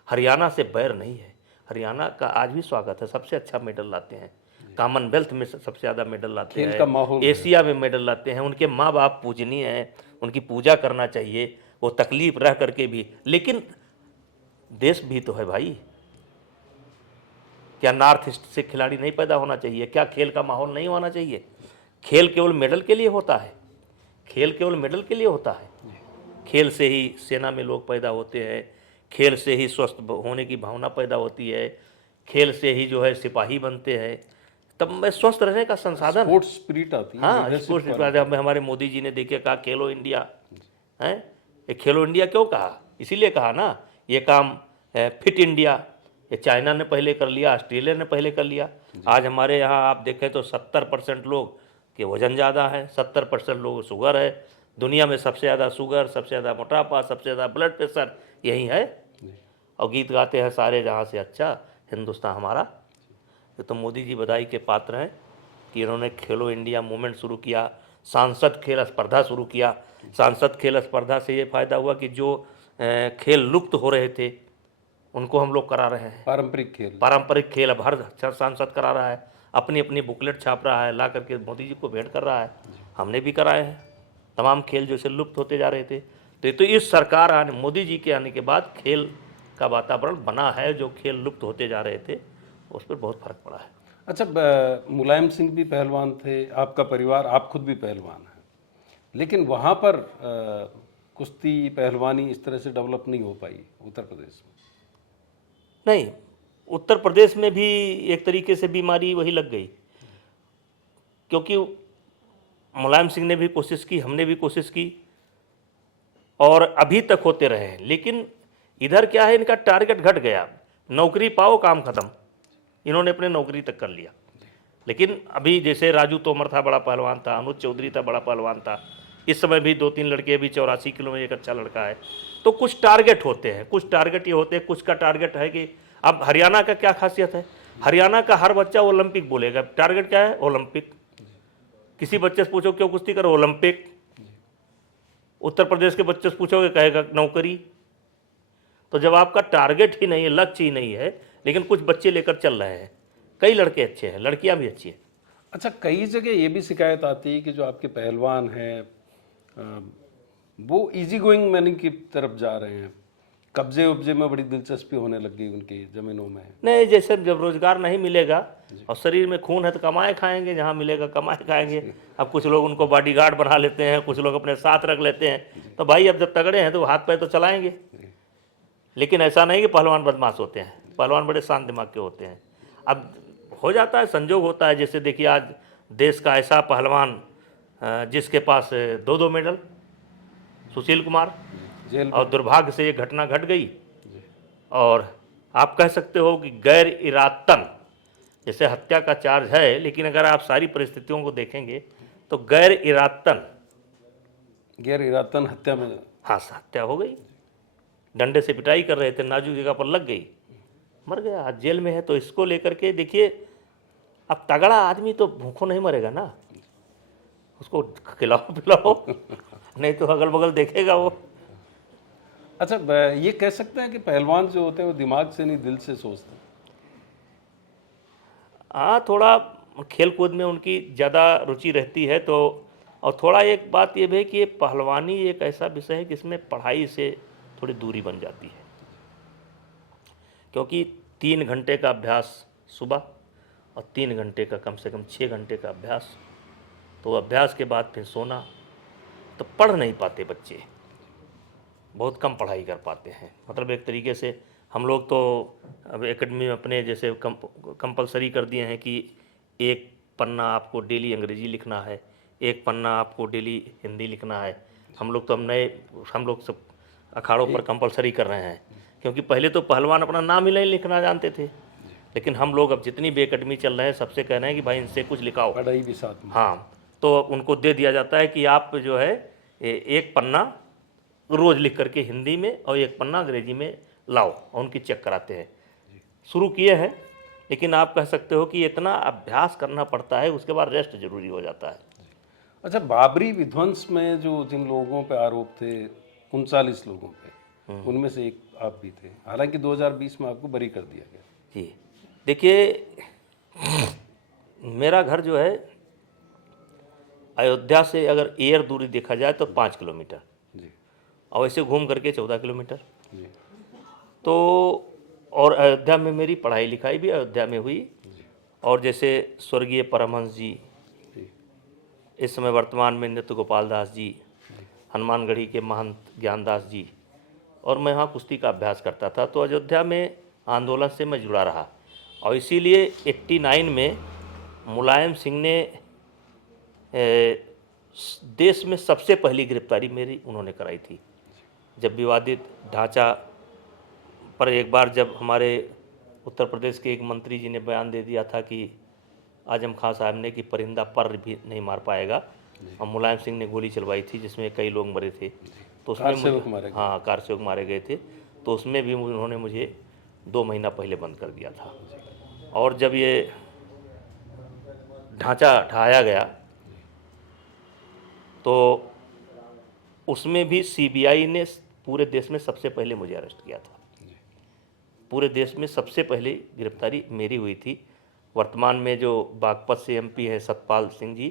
हरियाणा से बैर नहीं है, हरियाणा का आज भी स्वागत है, सबसे अच्छा मेडल लाते हैं, कॉमनवेल्थ में सबसे ज़्यादा मेडल लाते खेल का माहौल हैं, एशिया में मेडल लाते हैं। उनके माँ बाप पूजनीय हैं, उनकी पूजा करना चाहिए, वो तकलीफ रह करके भी। लेकिन देश भी तो है भाई, क्या नॉर्थ ईस्ट से खिलाड़ी नहीं पैदा होना चाहिए? क्या खेल का माहौल नहीं होना चाहिए? खेल केवल मेडल के लिए होता है? खेल केवल मेडल के लिए होता है? खेल से ही सेना में लोग पैदा होते हैं, खेल से ही स्वस्थ होने की भावना पैदा होती है, खेल से ही जो है सिपाही बनते हैं, तब मैं स्वस्थ रहने का संसाधन। स्पोर्ट्स स्पिरिट आती है। हाँ, स्पोर्ट्स स्पिरिट। हमारे मोदी जी ने देखिए कहा खेलो इंडिया है, ये खेलो इंडिया क्यों कहा? इसीलिए कहा ना, ये काम फिट इंडिया, ये चाइना ने पहले कर लिया, ऑस्ट्रेलिया ने पहले कर लिया। आज हमारे यहाँ आप देखें तो 70% लोग के वजन ज़्यादा है, 70% लोग शुगर है। दुनिया में सबसे ज़्यादा शुगर, सबसे ज़्यादा मोटापा, सबसे ज़्यादा ब्लड प्रेशर यही है। और गीत गाते हैं सारे जहाँ से अच्छा हिंदुस्तान हमारा। ये तो मोदी जी बधाई के पात्र हैं कि इन्होंने खेलो इंडिया मूवमेंट शुरू किया, सांसद खेल स्पर्धा शुरू किया। सांसद खेल स्पर्धा से ये फायदा हुआ कि जो खेल लुप्त हो रहे थे उनको हम लोग करा रहे हैं। पारंपरिक खेल अब हर सांसद करा रहा है, अपनी अपनी बुकलेट छाप रहा है, ला करके मोदी जी को भेंट कर रहा है। हमने भी कराए हैं तमाम खेल जो से लुप्त होते जा रहे थे। तो इस सरकार आने, मोदी जी के आने के बाद खेल का वातावरण बना है। जो खेल लुप्त होते जा रहे थे उस पर बहुत फर्क पड़ा है। अच्छा, मुलायम सिंह भी पहलवान थे, आपका परिवार, आप खुद भी पहलवान हैं, लेकिन वहाँ पर कुश्ती पहलवानी इस तरह से डेवलप नहीं हो पाई उत्तर प्रदेश में। नहीं, उत्तर प्रदेश में भी एक तरीके से बीमारी वही लग गई, क्योंकि मुलायम सिंह ने भी कोशिश की, हमने भी कोशिश की और अभी तक होते रहे हैं। लेकिन इधर क्या है, इनका टारगेट घट गया, नौकरी पाओ काम खत्म। इन्होंने अपने नौकरी तक कर लिया। लेकिन अभी जैसे राजू तोमर था, बड़ा पहलवान था, अनुज चौधरी था, बड़ा पहलवान था, इस समय भी 2-3 लड़के, अभी 84 किलो में एक अच्छा लड़का है। तो कुछ टारगेट होते हैं, कुछ टारगेट ये होते हैं। कुछ का टारगेट है कि अब हरियाणा का क्या खासियत है, हरियाणा का हर बच्चा ओलंपिक बोलेगा। टारगेट क्या है? ओलंपिक। किसी बच्चे से पूछो क्यों कुश्ती करो, ओलंपिक। उत्तर प्रदेश के बच्चे से पूछोगे कहेगा नौकरी। तो जब आपका टारगेट ही नहीं है, लक्ष्य ही नहीं है, लेकिन कुछ बच्चे लेकर चल रहे हैं। कई लड़के अच्छे हैं, लड़कियां भी अच्छी हैं। अच्छा, कई जगह ये भी शिकायत आती है कि जो आपके पहलवान हैं वो इजी गोइंग मैनी की तरफ जा रहे हैं, कब्जे उब्जे में बड़ी दिलचस्पी होने लग गई उनकी ज़मीनों में। नहीं, जैसे जब रोजगार नहीं मिलेगा और शरीर में खून है तो कमाए खाएंगे, जहाँ मिलेगा कमाए खाएंगे। अब कुछ लोग उनको बॉडीगार्ड बना लेते हैं, कुछ लोग अपने साथ रख लेते हैं। तो भाई अब जब तगड़े हैं तो हाथ पैर तो चलाएंगे। लेकिन ऐसा नहीं कि पहलवान बदमाश होते हैं, पहलवान बड़े शांत दिमाग के होते हैं। अब हो जाता है, संजोग होता है। जैसे देखिए आज देश का ऐसा पहलवान जिसके पास 2-2 मेडल, सुशील कुमार, और दुर्भाग्य से ये घटना घट गई। और आप कह सकते हो कि गैर इरादतन, जैसे हत्या का चार्ज है, लेकिन अगर आप सारी परिस्थितियों को देखेंगे तो गैर इरादतन हत्या में, हाँ, हत्या हो गई। डंडे से पिटाई कर रहे थे, नाजुक जगह पर लग गई, मर गया, आज जेल में है। तो इसको लेकर के देखिए, अब तगड़ा आदमी तो भूखों नहीं मरेगा ना, उसको खिलाओ पिलाओ, नहीं तो अगल बगल देखेगा वो। अच्छा, ये कह सकते हैं कि पहलवान जो होते हैं वो दिमाग से नहीं दिल से सोचते हैं। हाँ, थोड़ा खेल कूद में उनकी ज़्यादा रुचि रहती है। तो और थोड़ा एक बात ये भी है कि ये पहलवानी एक ऐसा विषय है जिसमें पढ़ाई से थोड़ी दूरी बन जाती है, क्योंकि 3 घंटे का अभ्यास सुबह और 3 घंटे का, कम से कम 6 घंटे का अभ्यास। तो अभ्यास के बाद फिर सोना, तो पढ़ नहीं पाते बच्चे, बहुत कम पढ़ाई कर पाते हैं। मतलब एक तरीके से हम लोग तो अब एकेडमी में अपने जैसे कंपलसरी कर दिए हैं कि 1 पन्ना आपको डेली अंग्रेजी लिखना है, 1 पन्ना आपको डेली हिंदी लिखना है। हम लोग सब अखाड़ों पर कंपलसरी कर रहे हैं, क्योंकि पहले तो पहलवान अपना नाम ही नहीं लिखना जानते थे। लेकिन हम लोग अब जितनी भी एकेडमी चल रहे हैं सबसे कह रहे हैं कि भाई इनसे कुछ लिखाओ, पढ़ाई भी साथ में। हाँ, तो उनको दे दिया जाता है कि आप जो है 1 पन्ना रोज़ लिख करके हिंदी में और 1 पन्ना अंग्रेजी में लाओ, और उनकी चेक कराते हैं। शुरू किए हैं, लेकिन आप कह सकते हो कि इतना अभ्यास करना पड़ता है, उसके बाद रेस्ट जरूरी हो जाता है। अच्छा, बाबरी विध्वंस में जो जिन लोगों पे आरोप थे, 39 लोगों पे, उनमें से एक आप भी थे। हालांकि 2020 में आपको बरी कर दिया गया। जी देखिए, मेरा घर जो है अयोध्या से अगर एयर दूरी देखा जाए तो 5 किलोमीटर, जी और वैसे घूम करके 14 किलोमीटर। जी तो और अयोध्या में मेरी पढ़ाई लिखाई भी अयोध्या में हुई। और जैसे स्वर्गीय परमहंस जी, जी इस समय वर्तमान में नृत्य गोपाल दास जी, हनुमानगढ़ी के महंत ज्ञानदास जी, और मैं वहाँ कुश्ती का अभ्यास करता था। तो अयोध्या में आंदोलन से मैं जुड़ा रहा, और इसीलिए 89 में मुलायम सिंह ने देश में सबसे पहली गिरफ्तारी मेरी उन्होंने कराई थी। जब विवादित ढांचा पर एक बार जब हमारे उत्तर प्रदेश के एक मंत्री जी ने बयान दे दिया था कि आजम खान साहब ने कि परिंदा पर भी नहीं मार पाएगा, और मुलायम सिंह ने गोली चलवाई थी जिसमें कई लोग मरे थे। तो उसमें हाँ, कार सेवक मारे गए थे। तो उसमें भी उन्होंने मुझे 2 महीना पहले बंद कर दिया था। और जब ये ढांचा ढाया गया तो उसमें भी सीबीआई ने पूरे देश में सबसे पहले मुझे अरेस्ट किया था। पूरे देश में सबसे पहले गिरफ्तारी मेरी हुई थी। वर्तमान में जो बागपत से एमपी है सतपाल सिंह जी,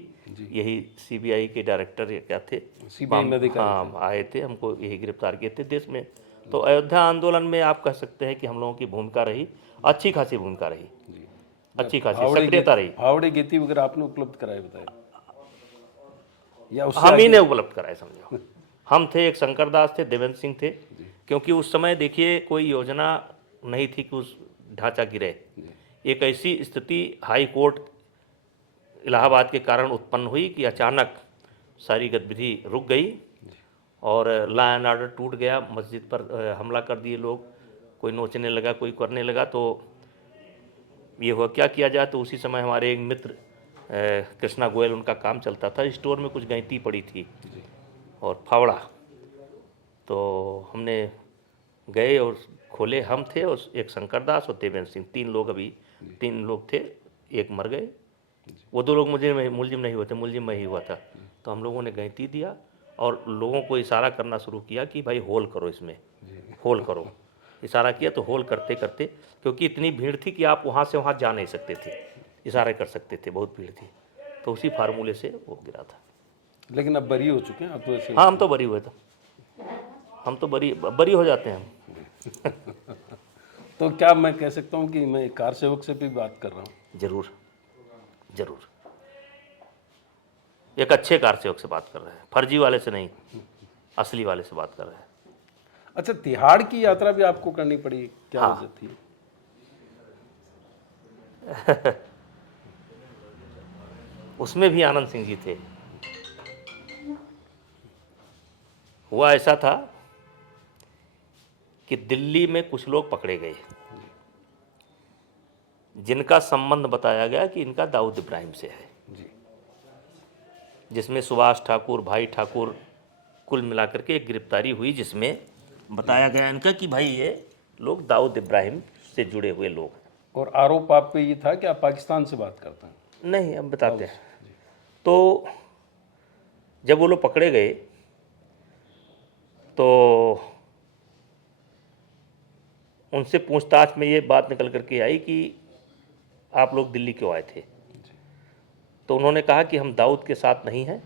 यही सीबीआई के डायरेक्टर या क्या थे, हाँ आए थे, हमको यही गिरफ्तार किए थे देश में। तो अयोध्या आंदोलन में आप कह सकते हैं कि हम लोगों की भूमिका रही, अच्छी खासी भूमिका रही, अच्छी खासी सक्रियता रही। फावड़े गीती वगैरह आपने उपलब्ध कराए, बताए? या हम ही ने उपलब्ध कराए, समझो। हम थे, एक शंकरदास थे, देवेंद्र सिंह थे। क्योंकि उस समय देखिए कोई योजना नहीं थी कि उस ढांचा गिरे। एक ऐसी स्थिति हाई कोर्ट इलाहाबाद के कारण उत्पन्न हुई कि अचानक सारी गतिविधि रुक गई और लॉ एंड ऑर्डर टूट गया। मस्जिद पर हमला कर दिए लोग, कोई नोचने लगा, कोई करने लगा। तो ये हुआ क्या किया जाए। तो उसी समय हमारे एक मित्र कृष्णा गोयल, उनका काम चलता था, स्टोर में कुछ गैंती पड़ी थी और फावड़ा। तो हमने गए और खोले, हम थे और एक शंकरदास और देवेंद्र सिंह, 3 लोग, अभी 3 लोग थे, एक मर गए। वो 2 लोग मुझे मुलजिम नहीं हुए थे, मुलजिम मैं ही हुआ था। तो हम लोगों ने गैंती दिया और लोगों को इशारा करना शुरू किया कि भाई होल करो, इसमें होल करो। इशारा किया तो होल करते करते, क्योंकि इतनी भीड़ थी कि आप वहाँ से वहाँ जा नहीं सकते थे, इशारे कर सकते थे, बहुत भीड़ थी। तो उसी फार्मूले से वो गिरा था। लेकिन अब बरी हो चुके हैं आप तो ऐसे? हाँ, हम तो बरी हुए थे, हम तो बरी हो जाते हैं हम। तो क्या मैं कह सकता हूँ कि मैं कार सेवक से भी बात कर रहा हूँ? जरूर जरूर, एक अच्छे कार सेवक से बात कर रहे हैं, फर्जी वाले से नहीं, असली वाले से बात कर रहे हैं। अच्छा, तिहाड़ की यात्रा भी आपको करनी पड़ी, क्या वजह थी? उसमें भी आनंद सिंह जी थे। हुआ ऐसा था कि दिल्ली में कुछ लोग पकड़े गए जिनका संबंध बताया गया कि इनका दाऊद इब्राहिम से है, जिसमें सुभाष ठाकुर, भाई ठाकुर, कुल मिलाकर के एक गिरफ्तारी हुई, जिसमें बताया गया इनका कि भाई ये लोग दाऊद इब्राहिम से जुड़े हुए लोग हैं। और आरोप आप पे ये था कि आप पाकिस्तान से बात करते हैं? नहीं, अब बताते हैं। तो जब वो लोग पकड़े गए तो उनसे पूछताछ में ये बात निकल करके आई कि आप लोग दिल्ली क्यों आए थे। तो उन्होंने कहा कि हम दाऊद के साथ नहीं हैं,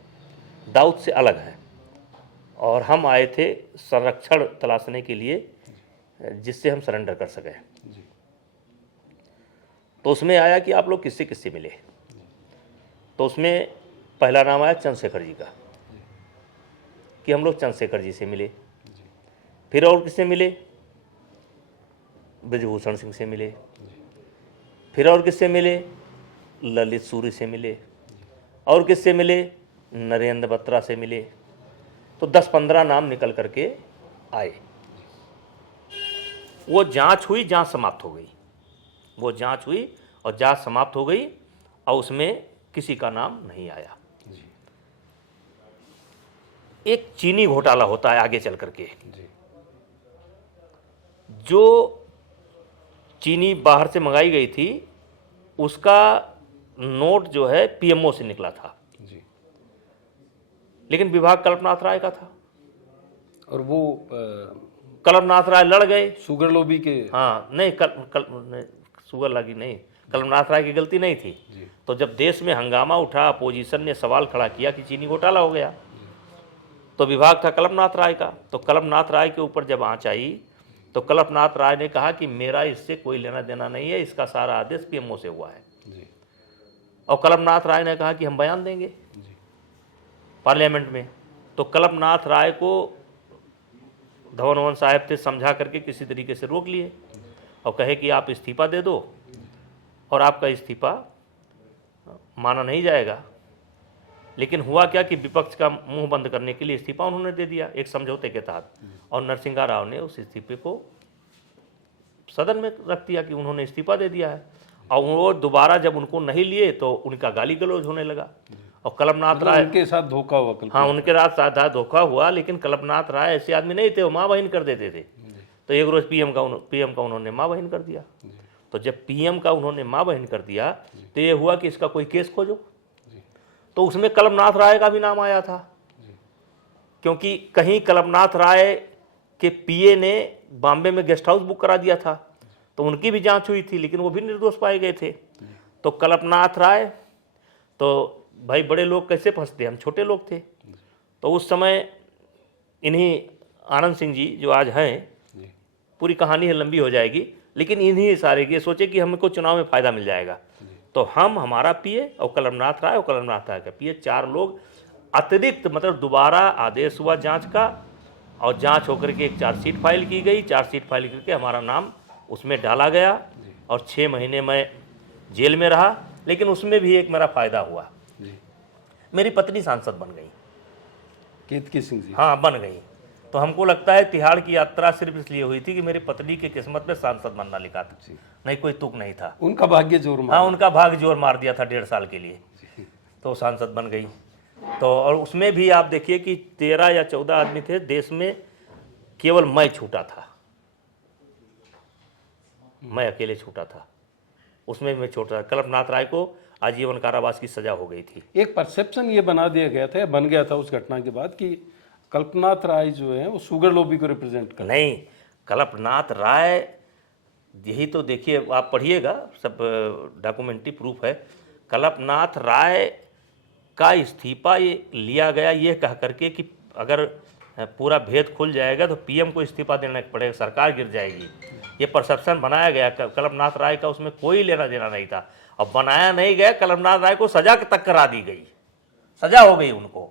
दाऊद से अलग हैं, और हम आए थे संरक्षण तलाशने के लिए जिससे हम सरेंडर कर सकें। तो उसमें आया कि आप लोग किससे किससे मिले। तो उसमें पहला नाम आया चंद्रशेखर जी का, कि हम लोग चंद्रशेखर जी से मिले। फिर और किससे मिले, ब्रजभूषण सिंह से मिले। फिर और किससे मिले, ललित सूरी से मिले। और किससे मिले, नरेंद्र बत्रा से मिले। तो 10-15 नाम निकल करके आए। वो जांच हुई, जांच समाप्त हो गई। वो जांच हुई और जांच समाप्त हो गई, और उसमें किसी का नाम नहीं आया। एक चीनी घोटाला होता है आगे चल करके। जो चीनी बाहर से मंगाई गई थी, उसका नोट जो है पीएमओ से निकला था, लेकिन विभाग कल्पनाथ राय का था। और वो कलमनाथ राय लड़ गए। शुगर लोबी के। हाँ नहीं, नहीं, शुगर लगी नहीं, कलमनाथ राय की गलती नहीं थी। तो जब देश में हंगामा उठा, अपोजिशन ने सवाल खड़ा किया कि चीनी घोटाला हो गया, तो विभाग था कलमनाथ राय का। तो कलमनाथ राय के ऊपर जब आंच आई तो कलमनाथ राय ने कहा कि मेरा इससे कोई लेना देना नहीं है, इसका सारा आदेश पीएमओ से हुआ है। और कलमनाथ राय ने कहा कि हम बयान देंगे पार्लियामेंट में। तो कलमनाथ राय को धवन वन साहब थे समझा करके किसी तरीके से रोक लिए और कहे कि आप इस्तीफा दे दो और आपका इस्तीफा माना नहीं जाएगा। लेकिन हुआ क्या कि विपक्ष का मुंह बंद करने के लिए इस्तीफा उन्होंने दे दिया एक समझौते के तहत, और नरसिंहा राव ने उस इस्तीफे को सदन में रख दिया कि उन्होंने इस्तीफा दे दिया है। और वो दोबारा जब उनको नहीं लिए तो उनका गाली गलौज होने लगा। और कलमनाथ राय, उनके साथ धोखा हुआ। हाँ उनके साथ धोखा हुआ, लेकिन कलमनाथ राय ऐसे आदमी नहीं थे, वो माँ बहन कर देते थे। तो एक रोज पीएम का उन्होंने माँ बहन कर दिया। तो जब पीएम का उन्होंने माँ बहन कर दिया तो ये हुआ कि इसका कोई केस खोजो। तो उसमें कलमनाथ राय का भी नाम आया था, क्योंकि कहीं कलमनाथ राय के पीए ने बॉम्बे में गेस्ट हाउस बुक करा दिया था, तो उनकी भी जांच हुई थी, लेकिन वो भी निर्दोष पाए गए थे। तो कलमनाथ राय, तो भाई बड़े लोग कैसे फंसते, हम छोटे लोग थे। तो उस समय इन्हीं आनंद सिंह जी जो आज हैं, पूरी कहानी है लंबी हो जाएगी, लेकिन इन्हीं इशारे की सोचे कि हमको चुनाव में फ़ायदा मिल जाएगा। तो हम, हमारा पीए और कलमनाथ राय और कलमनाथ राय का पीए, 4 लोग अतिरिक्त, मतलब दोबारा आदेश हुआ जांच का, और जांच होकर के एक चार्जशीट फाइल की गई। चार्जशीट फाइल करके हमारा नाम उसमें डाला गया और 6 महीने मैं जेल में रहा। लेकिन उसमें भी एक मेरा फ़ायदा हुआ, मेरी पत्नी सांसद बन गई, केतकी सिंह जी। हाँ बन गई। तो हमको लगता है तिहाड़ की यात्रा सिर्फ इसलिए हुई थी कि मेरी पत्नी की किस्मत में सांसद बनना लिखा था, नहीं कोई तुक नहीं था। उनका भाग्य जोर मार। हाँ उनका भाग जोर मार दिया था 1.5 साल के लिए, तो सांसद बन गई। तो और उसमें भी आप देखिए कि 13 या 14 आदमी थे, देश में केवल मैं छूटा था, मैं अकेले छूटा था। उसमें मैं छोटा, कलमनाथ राय को आजीवन कारावास की सजा हो गई थी। एक परसेप्शन ये बना दिया गया था, बन गया था उस घटना के बाद, कि कल्पनाथ राय जो है वो शुगर लोबी को रिप्रेजेंट कर। नहीं, कल्पनाथ राय, यही तो देखिए आप पढ़िएगा, सब डॉक्यूमेंट्री प्रूफ है। कल्पनाथ राय का इस्तीफा ये लिया गया ये कह करके कि अगर पूरा भेद खुल जाएगा तो पीएम को इस्तीफा देना पड़ेगा, सरकार गिर जाएगी। ये परसेप्शन बनाया गया। कल्पनाथ राय का उसमें कोई लेना देना नहीं था, और बनाया नहीं गया। कल्पनाथ राय को सजा तक करा दी गई, सजा हो गई उनको,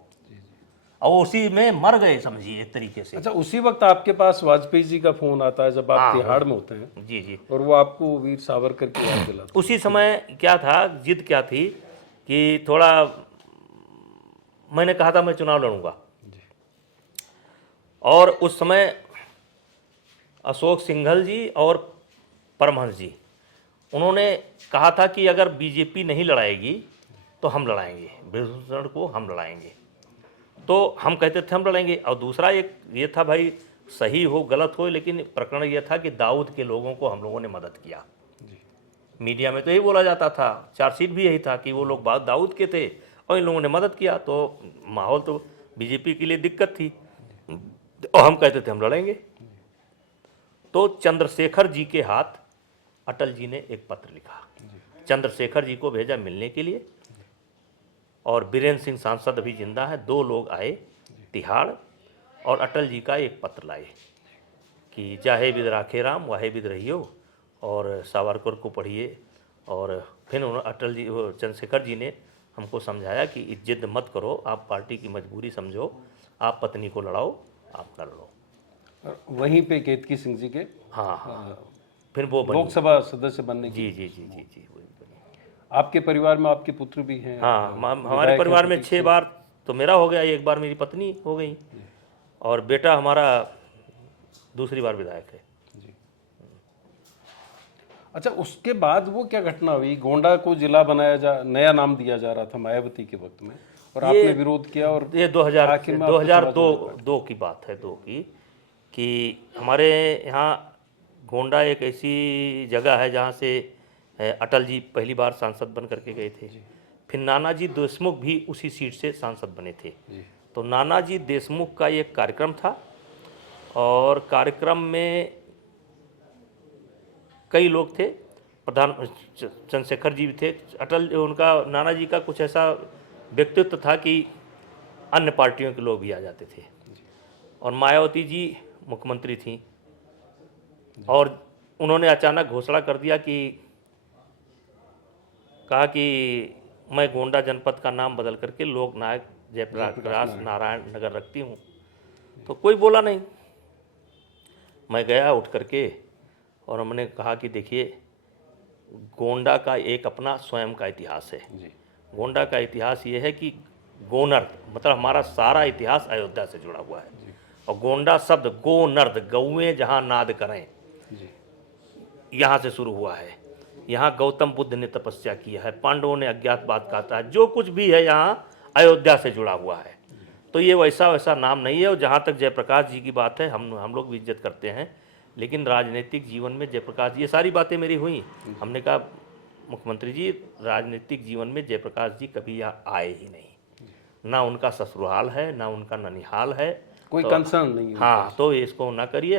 और उसी में मर गए समझिए एक तरीके से। अच्छा, उसी वक्त आपके पास वाजपेयी जी का फोन आता है जब आप तिहाड़ में होते हैं? जी जी। और वो आपको वीर सावरकर की याद दिलाते? उसी समय क्या था, जिद क्या थी कि थोड़ा, मैंने कहा था मैं चुनाव लड़ूंगा, और उस समय अशोक सिंघल जी और परमहंस जी, उन्होंने कहा था कि अगर बीजेपी नहीं लड़ाएगी तो हम लड़ाएंगे, विभूषण को हम लड़ाएंगे। तो हम कहते थे हम लड़ेंगे। और दूसरा एक ये था, भाई सही हो गलत हो, लेकिन प्रकरण ये था कि दाऊद के लोगों को हम लोगों ने मदद किया। मीडिया में तो यही बोला जाता था, चार्जशीट भी यही था कि वो लोग बात दाऊद के थे और इन लोगों ने मदद किया। तो माहौल तो बीजेपी के लिए दिक्कत थी, और हम कहते थे हम लड़ेंगे। तो चंद्रशेखर जी के हाथ अटल जी ने एक पत्र लिखा, चंद्रशेखर जी को भेजा मिलने के लिए, और बीरेंद्र सिंह सांसद अभी जिंदा है, 2 लोग आए तिहाड़, और अटल जी का एक पत्र लाए कि चाहे विद राखे राम वाहे विद रहियो, और सावरकर को पढ़िए। और फिर अटल जी, चंद्रशेखर जी ने हमको समझाया कि जिद मत करो, आप पार्टी की मजबूरी समझो, आप पत्नी को लड़ाओ, आप कर लो। वहीं पे केतकी सिंह जी के, हाँ, फिर वो बनी लोकसभा सदस्य बनने की। जी जी जी जी जी, वही बनी। आपके परिवार में आपके पुत्र भी हैं? हाँ, हमारे परिवार में 6 बार तो मेरा हो गया, 1 बार मेरी पत्नी हो गई, और बेटा हमारा दूसरी बार विधायक है। अच्छा, उसके बाद वो क्या घटना हुई? गोंडा को जिला बनाया नया नाम दिया जा रहा था मायावती के वक्त में, और आपने विरोध किया, और ये 2002 की बात है, 2 की, कि हमारे यहाँ गोंडा एक ऐसी जगह है जहाँ से अटल जी पहली बार सांसद बन करके गए थे। फिर नानाजी देशमुख भी उसी सीट से सांसद बने थे। तो नानाजी देशमुख का एक कार्यक्रम था, और कार्यक्रम में कई लोग थे, प्रधान चंद्रशेखर जी भी थे, अटल उनका नाना जी का कुछ ऐसा व्यक्तित्व था कि अन्य पार्टियों के लोग भी आ जाते थे। और मायावती जी मुख्यमंत्री थी और उन्होंने अचानक घोषणा कर दिया कि कहा कि मैं गोंडा जनपद का नाम बदल करके लोकनायक जयप्रकाश नारायण नगर रखती हूँ। तो कोई बोला नहीं। मैं गया उठ करके और हमने कहा कि देखिए, गोंडा का एक अपना स्वयं का इतिहास है। गोंडा का इतिहास ये है कि गोनर्द, मतलब हमारा सारा इतिहास अयोध्या से जुड़ा हुआ है। और गोंडा शब्द गोनर्द, गौएं जहाँ नाद करें, यहाँ से शुरू हुआ है। यहाँ गौतम बुद्ध ने तपस्या किया है, पांडवों ने अज्ञातवास काटा है, जो कुछ भी है यहाँ अयोध्या से जुड़ा हुआ है। तो ये वैसा नाम नहीं है। और जहाँ तक जयप्रकाश जी की बात है, हम लोग भी इज्जत करते हैं, लेकिन राजनीतिक जीवन में जयप्रकाश जी, ये सारी बातें मेरी हुई। हमने कहा मुख्यमंत्री जी, राजनीतिक जीवन में जयप्रकाश जी कभी यहाँ आए ही नहीं, ना उनका ससुराल है, ना उनका ननिहाल है, कोई तो कंसर्न नहीं है। हाँ, तो इसको ना करिए,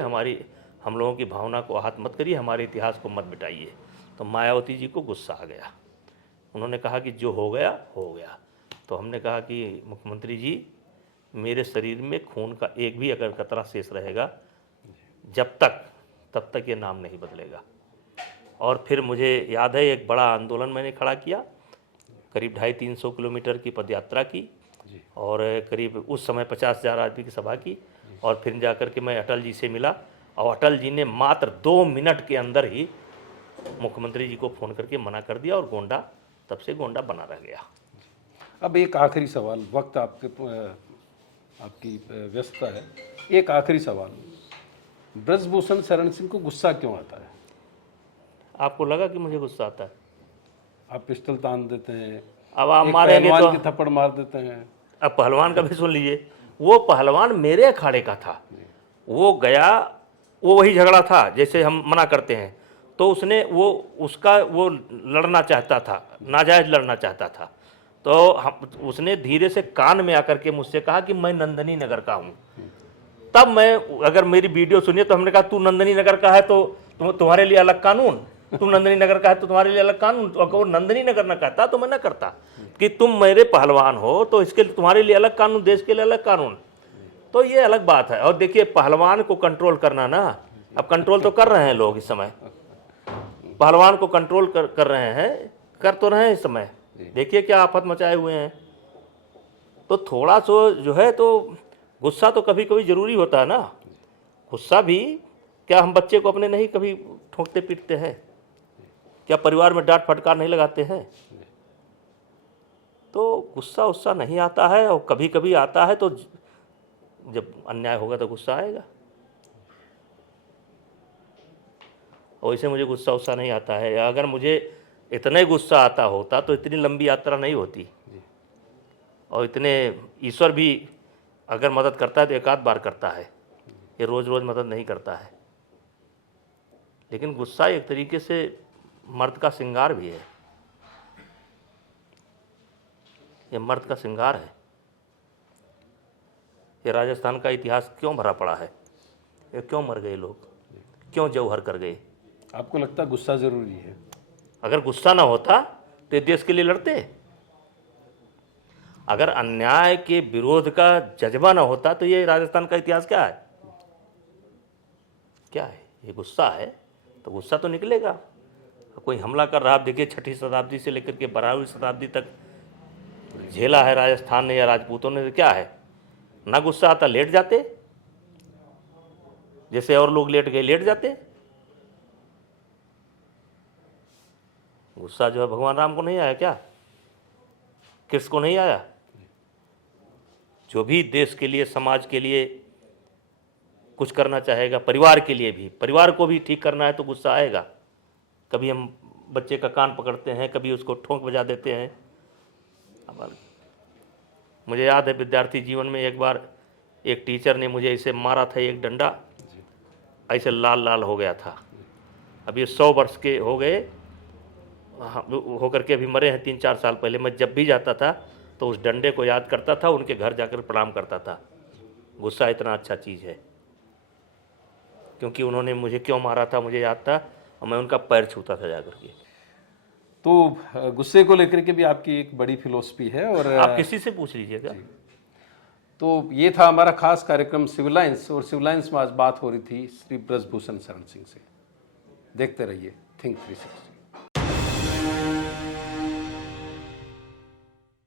हम लोगों की भावना को आहत मत करिए, हमारे इतिहास को मत मिटाइए। तो मायावती जी को गुस्सा आ गया। उन्होंने कहा कि जो हो गया हो गया। तो हमने कहा कि मुख्यमंत्री जी, मेरे शरीर में खून का एक भी अगर कतरा शेष रहेगा तब तक ये नाम नहीं बदलेगा। और फिर मुझे याद है एक बड़ा आंदोलन मैंने खड़ा किया, करीब 250-300 किलोमीटर की पदयात्रा की और करीब उस समय 50,000 आदमी की सभा की। और फिर जाकर के मैं अटल जी से मिला और अटल जी ने मात्र 2 मिनट के अंदर ही मुख्यमंत्री जी को फ़ोन करके मना कर दिया और गोंडा, तब से गोंडा बना रह गया। अब एक आखिरी सवाल, वक्त आपकी व्यस्तता है, एक आखिरी सवाल, ब्रजभूषण शरण सिंह को गुस्सा क्यों आता है? आपको लगा कि मुझे गुस्सा आता है? आप पिस्टल तान देते हैं, अब आप एक मारेंगे पहलवान तो के थप्पड़ मार देते हैं। अब पहलवान का भी सुन लीजिए। वो पहलवान मेरे अखाड़े का था, वो गया, वो वही झगड़ा था जैसे हम मना करते हैं, तो उसने वो लड़ना चाहता था, नाजायज लड़ना चाहता था। तो उसने धीरे से कान में आकर के मुझसे कहा कि मैं नंदनी नगर का हूँ। तब मैं, अगर मेरी वीडियो सुनिए तो हमने कहा तू नंदनी नगर का है तो तुम्हारे लिए अलग कानून, तुम नंदनी नगर का है तो तुम्हारे लिए अलग कानून। तो अगर वो नंदनी नगर न कहता तो मैं न करता कि तुम मेरे पहलवान हो तो इसके तुम्हारे लिए अलग कानून, देश के लिए अलग कानून। तो ये अलग बात है। और देखिए, पहलवान को कंट्रोल करना ना, अब कंट्रोल तो कर रहे हैं लोग इस समय, पहलवान को कंट्रोल कर रहे हैं, कर तो रहे हैं इस समय। देखिए क्या आफत मचाए हुए हैं। तो थोड़ा सो जो है, तो गुस्सा तो कभी कभी जरूरी होता है ना। गुस्सा भी, क्या हम बच्चे को अपने नहीं कभी ठोकते पीटते हैं? क्या परिवार में डांट फटकार नहीं लगाते हैं? तो गुस्सा नहीं आता है, और कभी कभी आता है तो जब अन्याय होगा तो गुस्सा आएगा। और इसे मुझे गुस्सा नहीं आता है। अगर मुझे इतने गुस्सा आता होता तो इतनी लंबी यात्रा नहीं होती, और इतने, ईश्वर भी अगर मदद करता है तो एक आध बार करता है, ये रोज़ रोज़ मदद नहीं करता है। लेकिन गुस्सा एक तरीके से मर्द का श्रृंगार भी है, ये मर्द का श्रृंगार है। ये राजस्थान का इतिहास क्यों भरा पड़ा है, ये क्यों मर गए लोग, क्यों जौहर कर गए? आपको लगता है गुस्सा जरूरी है? अगर गुस्सा ना होता तो ये देश के लिए लड़ते। अगर अन्याय के विरोध का जज्बा ना होता तो ये राजस्थान का इतिहास क्या है? क्या है? ये गुस्सा है, तो गुस्सा तो निकलेगा। कोई हमला कर रहा, आप देखिए 6वीं शताब्दी से लेकर के 12वीं शताब्दी तक झेला है राजस्थान ने या राजपूतों ने। क्या है, ना गुस्सा आता लेट जाते, जैसे और लोग लेट गए लेट जाते। गुस्सा जो है भगवान राम को नहीं आया क्या? कृष्ण को नहीं आया? जो भी देश के लिए, समाज के लिए कुछ करना चाहेगा, परिवार के लिए भी, परिवार को भी ठीक करना है तो गुस्सा आएगा। कभी हम बच्चे का कान पकड़ते हैं, कभी उसको ठोंक बजा देते हैं। अब मुझे याद है विद्यार्थी जीवन में एक बार एक टीचर ने मुझे ऐसे मारा था, एक डंडा ऐसे लाल लाल हो गया था। अब ये 100 वर्ष के हो गए होकर के अभी मरे हैं 3-4 साल पहले। मैं जब भी जाता था तो उस डंडे को याद करता था, उनके घर जाकर प्रणाम करता था। गुस्सा इतना अच्छा चीज़ है। क्योंकि उन्होंने मुझे क्यों मारा था मुझे याद था, और मैं उनका पैर छूता था जाकर के। तो गुस्से को लेकर के भी आपकी एक बड़ी फिलॉसफी है, और आप किसी से पूछ लीजिएगा। तो ये था हमारा खास कार्यक्रम सिविल लाइंस, और सिविल लाइंस में आज बात हो रही थी श्री ब्रजभूषण शरण सिंह से। देखते रहिए थिंक 360।